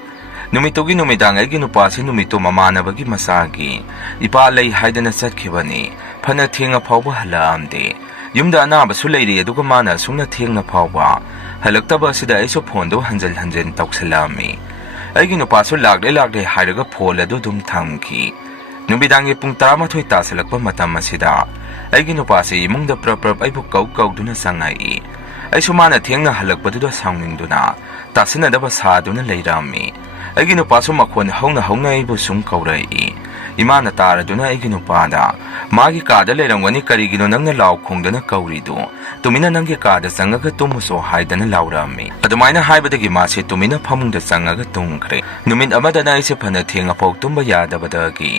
ꯅꯨꯃꯤꯠꯇꯨꯒꯤ ꯅꯨꯃꯤꯗꯥꯡ ꯑꯩꯒꯤ ꯅꯨꯄꯥꯁꯤ ꯅꯨꯃꯤꯠꯇꯨ ꯃꯃꯥꯟꯅꯕꯒꯤ ꯃꯆꯥꯒꯤ ꯏꯄꯥ ꯂꯩ ꯍꯥꯏꯗꯅ ꯆꯠꯈꯤꯕꯅꯤ꯫ ꯐꯅ ꯊꯦꯡꯅ ꯐꯥꯎꯕ ꯍꯜꯂꯛꯑꯝꯗꯦ꯫ ꯌꯨꯝꯗ ꯑꯅꯥꯕꯁꯨ ꯂꯩꯔꯤ, ꯑꯗꯨꯒ ꯃꯥꯅ ꯑꯁꯨꯝꯅ ꯊꯦꯡꯅ ꯐꯥꯎꯕ ꯍꯜꯂꯛꯇꯕ ꯑꯁꯤꯗ ꯑꯩꯁꯨ ꯐꯣꯟꯗꯣ ꯍꯟꯖꯤꯟ ꯍꯟꯖꯤꯟ ꯇꯧꯁꯜꯂꯛꯑꯝꯃꯤ꯫ ꯑꯩꯒꯤ ꯅꯨꯄꯥꯁꯨ ꯂꯥꯛꯂꯦ ꯍꯥꯏꯔꯒ ꯐꯣꯟ ꯑꯗꯨ ꯑꯗꯨꯝ ꯊꯝꯈꯤ꯫ ꯅꯨꯃꯤꯗꯥꯡꯒꯤ ꯄꯨꯡ 12 ꯇꯥꯁꯜꯂꯛꯄ ꯃꯇꯝ ꯑꯁꯤꯗ ꯑꯩꯒꯤ ꯅꯨꯄꯥꯁꯤ ꯏꯃꯨꯡꯗ ꯄ꯭ꯔꯞ ꯄ꯭ꯔꯞ ꯑꯩꯕꯨ ꯀꯧꯗꯨꯅ ꯆꯪꯉꯛꯏ꯫ ꯑꯩꯁꯨ ꯃꯥꯅ ꯊꯦꯡꯅ ꯍꯜꯂꯛꯄꯗꯨꯗ ꯁꯥꯎꯅꯤꯡꯗꯨꯅ ꯇꯥꯁꯤꯟꯅꯗꯕ ꯁꯥꯗꯨꯅ ꯂꯩꯔꯝꯃꯤ꯫ ꯑꯩꯒꯤ ꯅꯨꯄꯥꯁꯨ ꯃꯈꯣꯟ ꯍꯧꯅ ꯑꯩꯕꯨ ꯁꯨꯝ ꯀꯧꯔꯛꯏ꯫ ꯏꯃꯥꯅ ꯇꯥꯔꯗꯨꯅ ꯑꯩꯒꯤ ꯅꯨꯄꯥꯗ "ꯃꯥꯒꯤ ꯀꯥꯗ ꯂꯩꯔꯝꯒꯅꯤ, ꯀꯔꯤꯒꯤꯅꯣ ꯅꯪꯅ ꯂꯥꯎ ꯈꯣꯡꯗꯅ ꯀꯧꯔꯤꯗꯨ? ꯇꯨꯃꯤꯟꯅ ꯅꯪꯒꯤ ꯀꯥꯗ ꯆꯪꯉꯒ ꯇꯨꯝꯃꯨꯆꯣ" ꯍꯥꯏꯗꯅ ꯂꯥꯎꯔꯝꯃꯤ꯫ ꯑꯗꯨꯃꯥꯏꯅ ꯍꯥꯏꯕꯗꯒꯤ ꯃꯥꯁꯦ ꯇꯨꯃꯤꯟꯅ ꯐꯃꯨꯡꯗ ꯆꯪꯉꯒ ꯇꯨꯝꯈ꯭ꯔꯦ꯫ ꯅꯨꯃꯤꯠ ꯑꯃꯗꯅ ꯑꯩꯁꯦ ꯐꯅ ꯊꯦꯡꯉꯐꯥꯎ ꯇꯨꯝꯕ ꯌꯥꯗꯕꯗꯒꯤ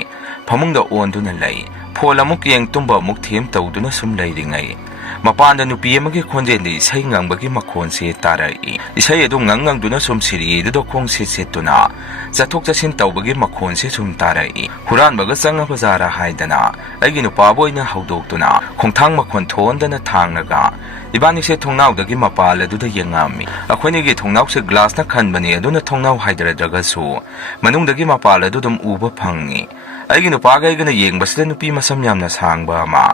ꯐꯃꯨꯡꯗ ꯑꯣꯟꯗꯨꯅ ꯂꯩ꯫ ꯐꯣꯟ ꯑꯃꯨꯛ ꯌꯦꯡ, ꯇꯨꯝꯕ ꯑꯃꯨꯛ ꯊꯦꯝ ꯇꯧꯗꯨꯅ ꯁꯨꯝ ꯂꯩꯔꯤꯉꯩ ꯃꯄꯥꯟꯗ ꯅꯨꯄꯤ ꯑꯃꯒꯤ ꯈꯣꯟꯖꯦꯜꯗ ꯏꯁꯩ ꯉꯪꯕꯒꯤ ꯃꯈꯣꯟꯁꯦ ꯇꯥꯔꯛꯏ꯫ ꯏꯁꯩ ꯑꯗꯨ ꯉꯪꯗꯨꯅ ꯁꯨꯝ ꯁꯤꯔꯤꯗꯨꯗ ꯈꯣꯡ ꯁꯤꯠꯇꯨꯅ ꯆꯠꯊꯣꯛ ꯆꯠꯁꯤꯟ ꯇꯧꯕꯒꯤ ꯃꯈꯣꯟꯁꯦ ꯁꯨꯝ ꯇꯥꯔꯛꯏ꯫ ꯍꯨꯔꯥꯟꯕꯒ ꯆꯪꯉꯕꯖꯥꯔꯥ ꯍꯥꯏꯗꯅ ꯑꯩꯒꯤ ꯅꯨꯄꯥꯕꯨ ꯑꯣꯏꯅ ꯍꯧꯗꯣꯛꯇꯨꯅ ꯈꯣꯡꯊꯥꯡ ꯃꯈꯣꯟ ꯊꯣꯛꯍꯟꯗꯅ ꯊꯥꯡꯂꯒ ꯏꯕꯥꯅꯤꯁꯦ ꯊꯣꯡꯅꯥꯎꯗꯒꯤ ꯃꯄꯥꯜ ꯑꯗꯨꯗ ꯌꯦꯡꯉꯝꯃꯤ꯫ ꯑꯩꯈꯣꯏꯅꯤꯒꯤ ꯊꯣꯡꯅꯥꯎꯁꯦ ꯒ꯭ꯂꯥꯁꯅ ꯈꯟꯕꯅꯤ, ꯑꯗꯨꯅ ꯊꯣꯡꯅꯥꯎ ꯍꯥꯏꯗꯔꯗ꯭ꯔꯒꯁꯨ ꯃꯅꯨꯡꯗꯒꯤ ꯃꯄꯥꯜ ꯑꯗꯨ ꯑꯗꯨꯝ ꯎꯕ ꯐꯪꯉꯤ꯫ ꯑꯩꯒꯤ ꯅꯨꯄꯥꯒ ꯑꯩꯒꯅ ꯌꯦꯡꯕꯁꯤꯗ ꯅꯨꯄꯤ ꯃꯁꯝ ꯌꯥꯝꯅ ꯁꯥꯡꯕ ꯑꯃ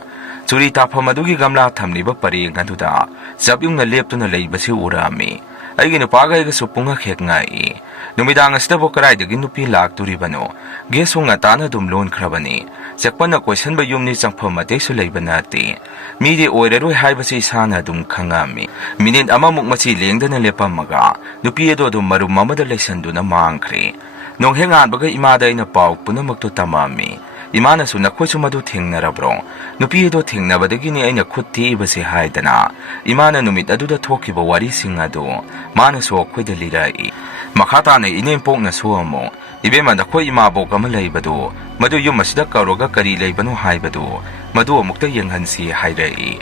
ꯆꯨꯔꯤ ꯇꯥꯐꯝ ꯑꯗꯨꯒꯤ ꯒꯝꯂꯥ ꯊꯝꯂꯤꯕ ꯄꯔꯦꯡ ꯑꯗꯨꯗ ꯆꯞ ꯌꯨꯡꯅ ꯂꯦꯞꯇꯨꯅ ꯂꯩꯕꯁꯤ ꯎꯔꯛꯑꯝꯃꯤ꯫ ꯑꯩꯒꯤ ꯅꯨꯄꯥꯒ ꯑꯩꯒꯁꯨ ꯄꯨꯡꯉꯛ ꯍꯦꯛ ꯉꯛꯏ꯫ ꯅꯨꯃꯤꯗꯥꯡ ꯑꯁꯤꯗꯕꯨ ꯀꯗꯥꯏꯗꯒꯤ ꯅꯨꯄꯤ ꯂꯥꯛꯇꯣꯔꯤꯕꯅꯣ? ꯒꯦꯁꯁꯨ ꯉꯟꯇꯥꯅ ꯑꯗꯨꯝ ꯂꯣꯟꯈ꯭ꯔꯕꯅꯤ꯫ ꯆꯥꯛꯄꯟꯅ ꯀꯣꯏꯁꯟꯕ ꯌꯨꯝꯅꯤ ꯆꯪꯐꯝ ꯑꯇꯩꯁꯨ ꯂꯩꯕ ꯅꯠꯇꯦ꯫ ꯃꯤꯗꯤ ꯑꯣꯏꯔꯔꯣꯏ ꯍꯥꯏꯕꯁꯤ ꯏꯁꯥꯅ ꯑꯗꯨꯝ ꯈꯪꯉꯝꯃꯤ꯫ ꯃꯤꯅꯤꯠ ꯑꯃꯃꯨꯛ ꯃꯁꯤ ꯂꯦꯡꯗꯅ ꯂꯦꯞꯄꯝꯃꯒ ꯅꯨꯄꯤ ꯑꯗꯨ ꯑꯗꯨꯝ ꯃꯔꯨꯝ ꯑꯃꯗ ꯂꯩꯁꯟꯗꯨꯅ ꯃꯥꯡꯈ꯭ꯔꯦ꯫ ꯅꯣꯡꯍꯦꯛ ꯉꯥꯟꯕꯒ ꯏꯃꯥꯗ ꯑꯩꯅ ꯄꯥꯎ ꯄꯨꯝꯅꯃꯛꯇꯨ ꯇꯝꯃꯝꯃꯤ꯫ ꯏꯃꯥꯅꯁꯨ ꯅꯈꯣꯏꯁꯨ ꯃꯗꯨ ꯊꯦꯡꯅꯔꯕ꯭ꯔꯣ? ꯅꯨꯄꯤ ꯑꯗꯨ ꯊꯦꯡꯅꯕꯗꯒꯤꯅꯤ ꯑꯩꯅ ꯈꯨꯠ ꯊꯦꯛꯏꯕꯁꯤ ꯍꯥꯏꯗꯅ ꯏꯃꯥꯅ ꯅꯨꯃꯤꯠ ꯑꯗꯨꯗ ꯊꯣꯛꯈꯤꯕ ꯋꯥꯔꯤꯁꯤꯡ ꯑꯗꯨ ꯃꯥꯅꯁꯨ ꯑꯩꯈꯣꯏꯗ ꯂꯤꯔꯛꯏ꯫ ꯃꯈꯥ ꯇꯥꯅ ꯏꯅꯦꯝꯄꯣꯛꯅꯁꯨ ꯑꯃꯨꯛ "ꯏꯕꯦꯝꯃ, ꯅꯈꯣꯏ ꯏꯃꯥꯕꯣꯛ ꯑꯃ ꯂꯩꯕꯗꯨ ꯃꯗꯨ ꯌꯨꯝ ꯑꯁꯤꯗ ꯀꯧꯔꯒ ꯀꯔꯤ ꯂꯩꯕꯅꯣ ꯍꯥꯏꯕꯗꯨ ꯃꯗꯨ ꯑꯃꯨꯛꯇ ꯌꯦꯡꯍꯟꯁꯤ" ꯍꯥꯏꯔꯛꯏ꯫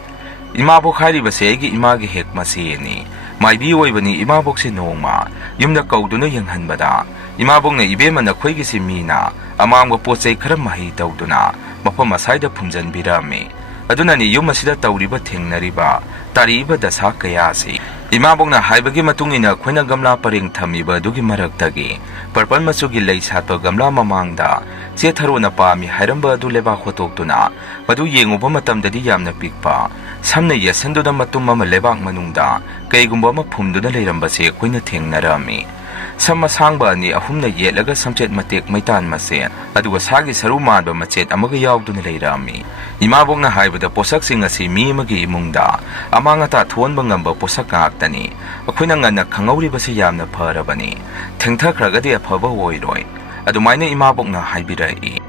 ꯏꯃꯥꯕꯣꯛ ꯍꯥꯏꯔꯤꯕꯁꯤ ꯑꯩꯒꯤ ꯏꯃꯥꯒꯤ ꯍꯦꯛ ꯃꯆꯦꯅꯤ꯫ ꯃꯥꯏꯕꯤ ꯑꯣꯏꯕꯅꯤ ꯏꯃꯥꯕꯣꯛꯁꯤ ꯅꯣꯡꯃ ꯌꯨꯝꯗ ꯀꯧꯗꯨꯅ ꯌꯦꯡꯍꯟꯕꯗ ꯏꯃꯥꯕꯣꯛꯅ "ꯏꯕꯦꯝꯃ, ꯅꯈꯣꯏꯒꯤꯁꯤ ꯃꯤꯅ ꯑꯃꯥꯡꯕ ꯄꯣꯠ ꯆꯩ ꯈꯔ ꯃꯍꯩ ꯇꯧꯗꯨꯅ ꯃꯐꯝ ꯑꯁꯥꯏꯗ ꯐꯨꯝꯖꯤꯟꯕꯤꯔꯝꯃꯤ꯫ ꯑꯗꯨꯅꯅꯤ ꯌꯨꯝ ꯑꯁꯤꯗ ꯇꯧꯔꯤꯕ, ꯊꯦꯡꯅꯔꯤꯕ, ꯇꯥꯔꯤꯕ ꯗꯁꯥ ꯀꯌꯥꯁꯤ ꯏꯃꯥꯕꯣꯛꯅ ꯍꯥꯏꯕꯒꯤ ꯃꯇꯨꯡ ꯏꯟꯅ ꯑꯩꯈꯣꯏꯅ ꯒꯝꯂꯥ ꯄꯔꯦꯡ ꯊꯝꯃꯤꯕ ꯑꯗꯨꯒꯤ ꯃꯔꯛꯇꯒꯤ ꯄꯔꯄꯜ ꯃꯆꯨꯒꯤ ꯂꯩ ꯁꯥꯠꯄ ꯒꯝꯂꯥ ꯃꯃꯥꯡꯗ ꯆꯦꯊꯔꯣꯅ ꯄꯥꯝꯃꯤ ꯍꯥꯏꯔꯝꯕ ꯑꯗꯨ ꯂꯩꯕꯥꯛ ꯍꯣꯠꯇꯣꯛꯇꯨꯅ ꯃꯗꯨ ꯌꯦꯡꯉꯨꯕ ꯃꯇꯝꯗꯗꯤ ꯌꯥꯝꯅ ꯄꯤꯛꯄ ꯁꯝꯅ ꯌꯦꯠꯁꯟꯗꯨꯅ ꯃꯇꯨꯝ ꯑꯃ ꯂꯩꯕꯥꯛ ꯃꯅꯨꯡꯗ ꯀꯩꯒꯨꯝꯕ ꯑꯃ ꯐꯨꯝꯗꯨꯅ ꯂꯩꯔꯝꯕꯁꯦ ꯑꯩꯈꯣꯏꯅ ꯊꯦꯡꯅꯔꯝꯃꯤ꯫ ꯁꯝ ꯑꯁꯥꯡꯕ ꯑꯅꯤ ꯑꯍꯨꯝꯅ ꯌꯦꯠꯂꯒ ꯁꯝꯆꯦꯠ ꯃꯇꯦꯛ ꯃꯩꯇꯥꯟ ꯃꯁꯦꯟ ꯑꯗꯨꯒ ꯁꯥꯒꯤ ꯁꯔꯨ ꯃꯥꯟꯕ ꯃꯆꯦꯠ ꯑꯃꯒ ꯌꯥꯎꯗꯨꯅ ꯂꯩꯔꯝꯃꯤ꯫ ꯏꯃꯥꯕꯣꯛꯅ ꯍꯥꯏꯕꯗ ꯄꯣꯠꯁꯛꯁꯤꯡ ꯑꯁꯤ ꯃꯤ ꯑꯃꯒꯤ ꯏꯃꯨꯡꯗ ꯑꯃꯥꯡ ꯑꯇꯥ ꯊꯣꯛꯍꯟꯕ ꯉꯝꯕ ꯄꯣꯠꯁꯛ ꯉꯥꯛꯇꯅꯤ꯫ ꯑꯩꯈꯣꯏꯅ ꯉꯟꯅ ꯈꯪꯍꯧꯔꯤꯕꯁꯤ ꯌꯥꯝꯅ ꯐꯔꯕꯅꯤ꯫ ꯊꯦꯡꯊꯈ꯭ꯔꯒꯗꯤ ꯑꯐꯕ ꯑꯣꯏꯔꯣꯏ꯫ ꯑꯗꯨꯃꯥꯏꯅ ꯏꯃꯥꯕꯣꯛꯅ ꯍꯥꯏꯕꯤꯔꯛꯏ꯫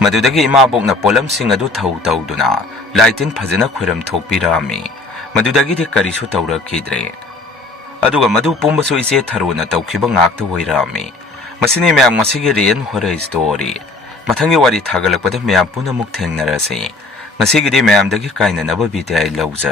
ꯃꯗꯨꯗꯒꯤ ꯏꯃꯥꯕꯣꯛꯅ ꯄꯣꯠꯂꯝꯁꯤꯡ ꯑꯗꯨ ꯊꯧ ꯇꯧꯗꯨꯅ ꯂꯥꯏ ꯇꯤꯟ ꯐꯖꯅ ꯈꯣꯏꯔꯝ ꯊꯣꯛꯄꯤꯔꯛꯑꯝꯃꯤ꯫ ꯃꯗꯨꯗꯒꯤꯗꯤ ꯀꯔꯤꯁꯨ ꯇꯧꯔꯛꯈꯤꯗ꯭ꯔꯦ꯫ ꯑꯗꯨꯒ ꯃꯗꯨ ꯄꯨꯝꯕꯁꯨ ꯏꯆꯦ ꯊꯔꯣꯅ ꯇꯧꯈꯤꯕ ꯉꯥꯛꯇ ꯑꯣꯏꯔꯛꯑꯝꯃꯤ꯫ ꯃꯁꯤꯅꯤ ꯃꯌꯥꯝ ꯉꯁꯤꯒꯤ ꯔꯤꯌꯦꯜ ꯍꯣꯔꯔ ꯁ꯭ꯇꯣꯔꯤ꯫ ꯃꯊꯪꯒꯤ ꯋꯥꯔꯤ ꯊꯥꯒꯠꯂꯛꯄꯗ ꯃꯌꯥꯝ ꯄꯨꯟꯅ ꯑꯃꯨꯛ ꯊꯦꯡꯅꯔꯁꯤ꯫ ꯉꯁꯤꯒꯤꯗꯤ ꯃꯌꯥꯝꯗꯒꯤ ꯀꯥꯏꯅꯅꯕ ꯕꯤꯗꯥꯏ ꯂꯧꯖꯔꯦ꯫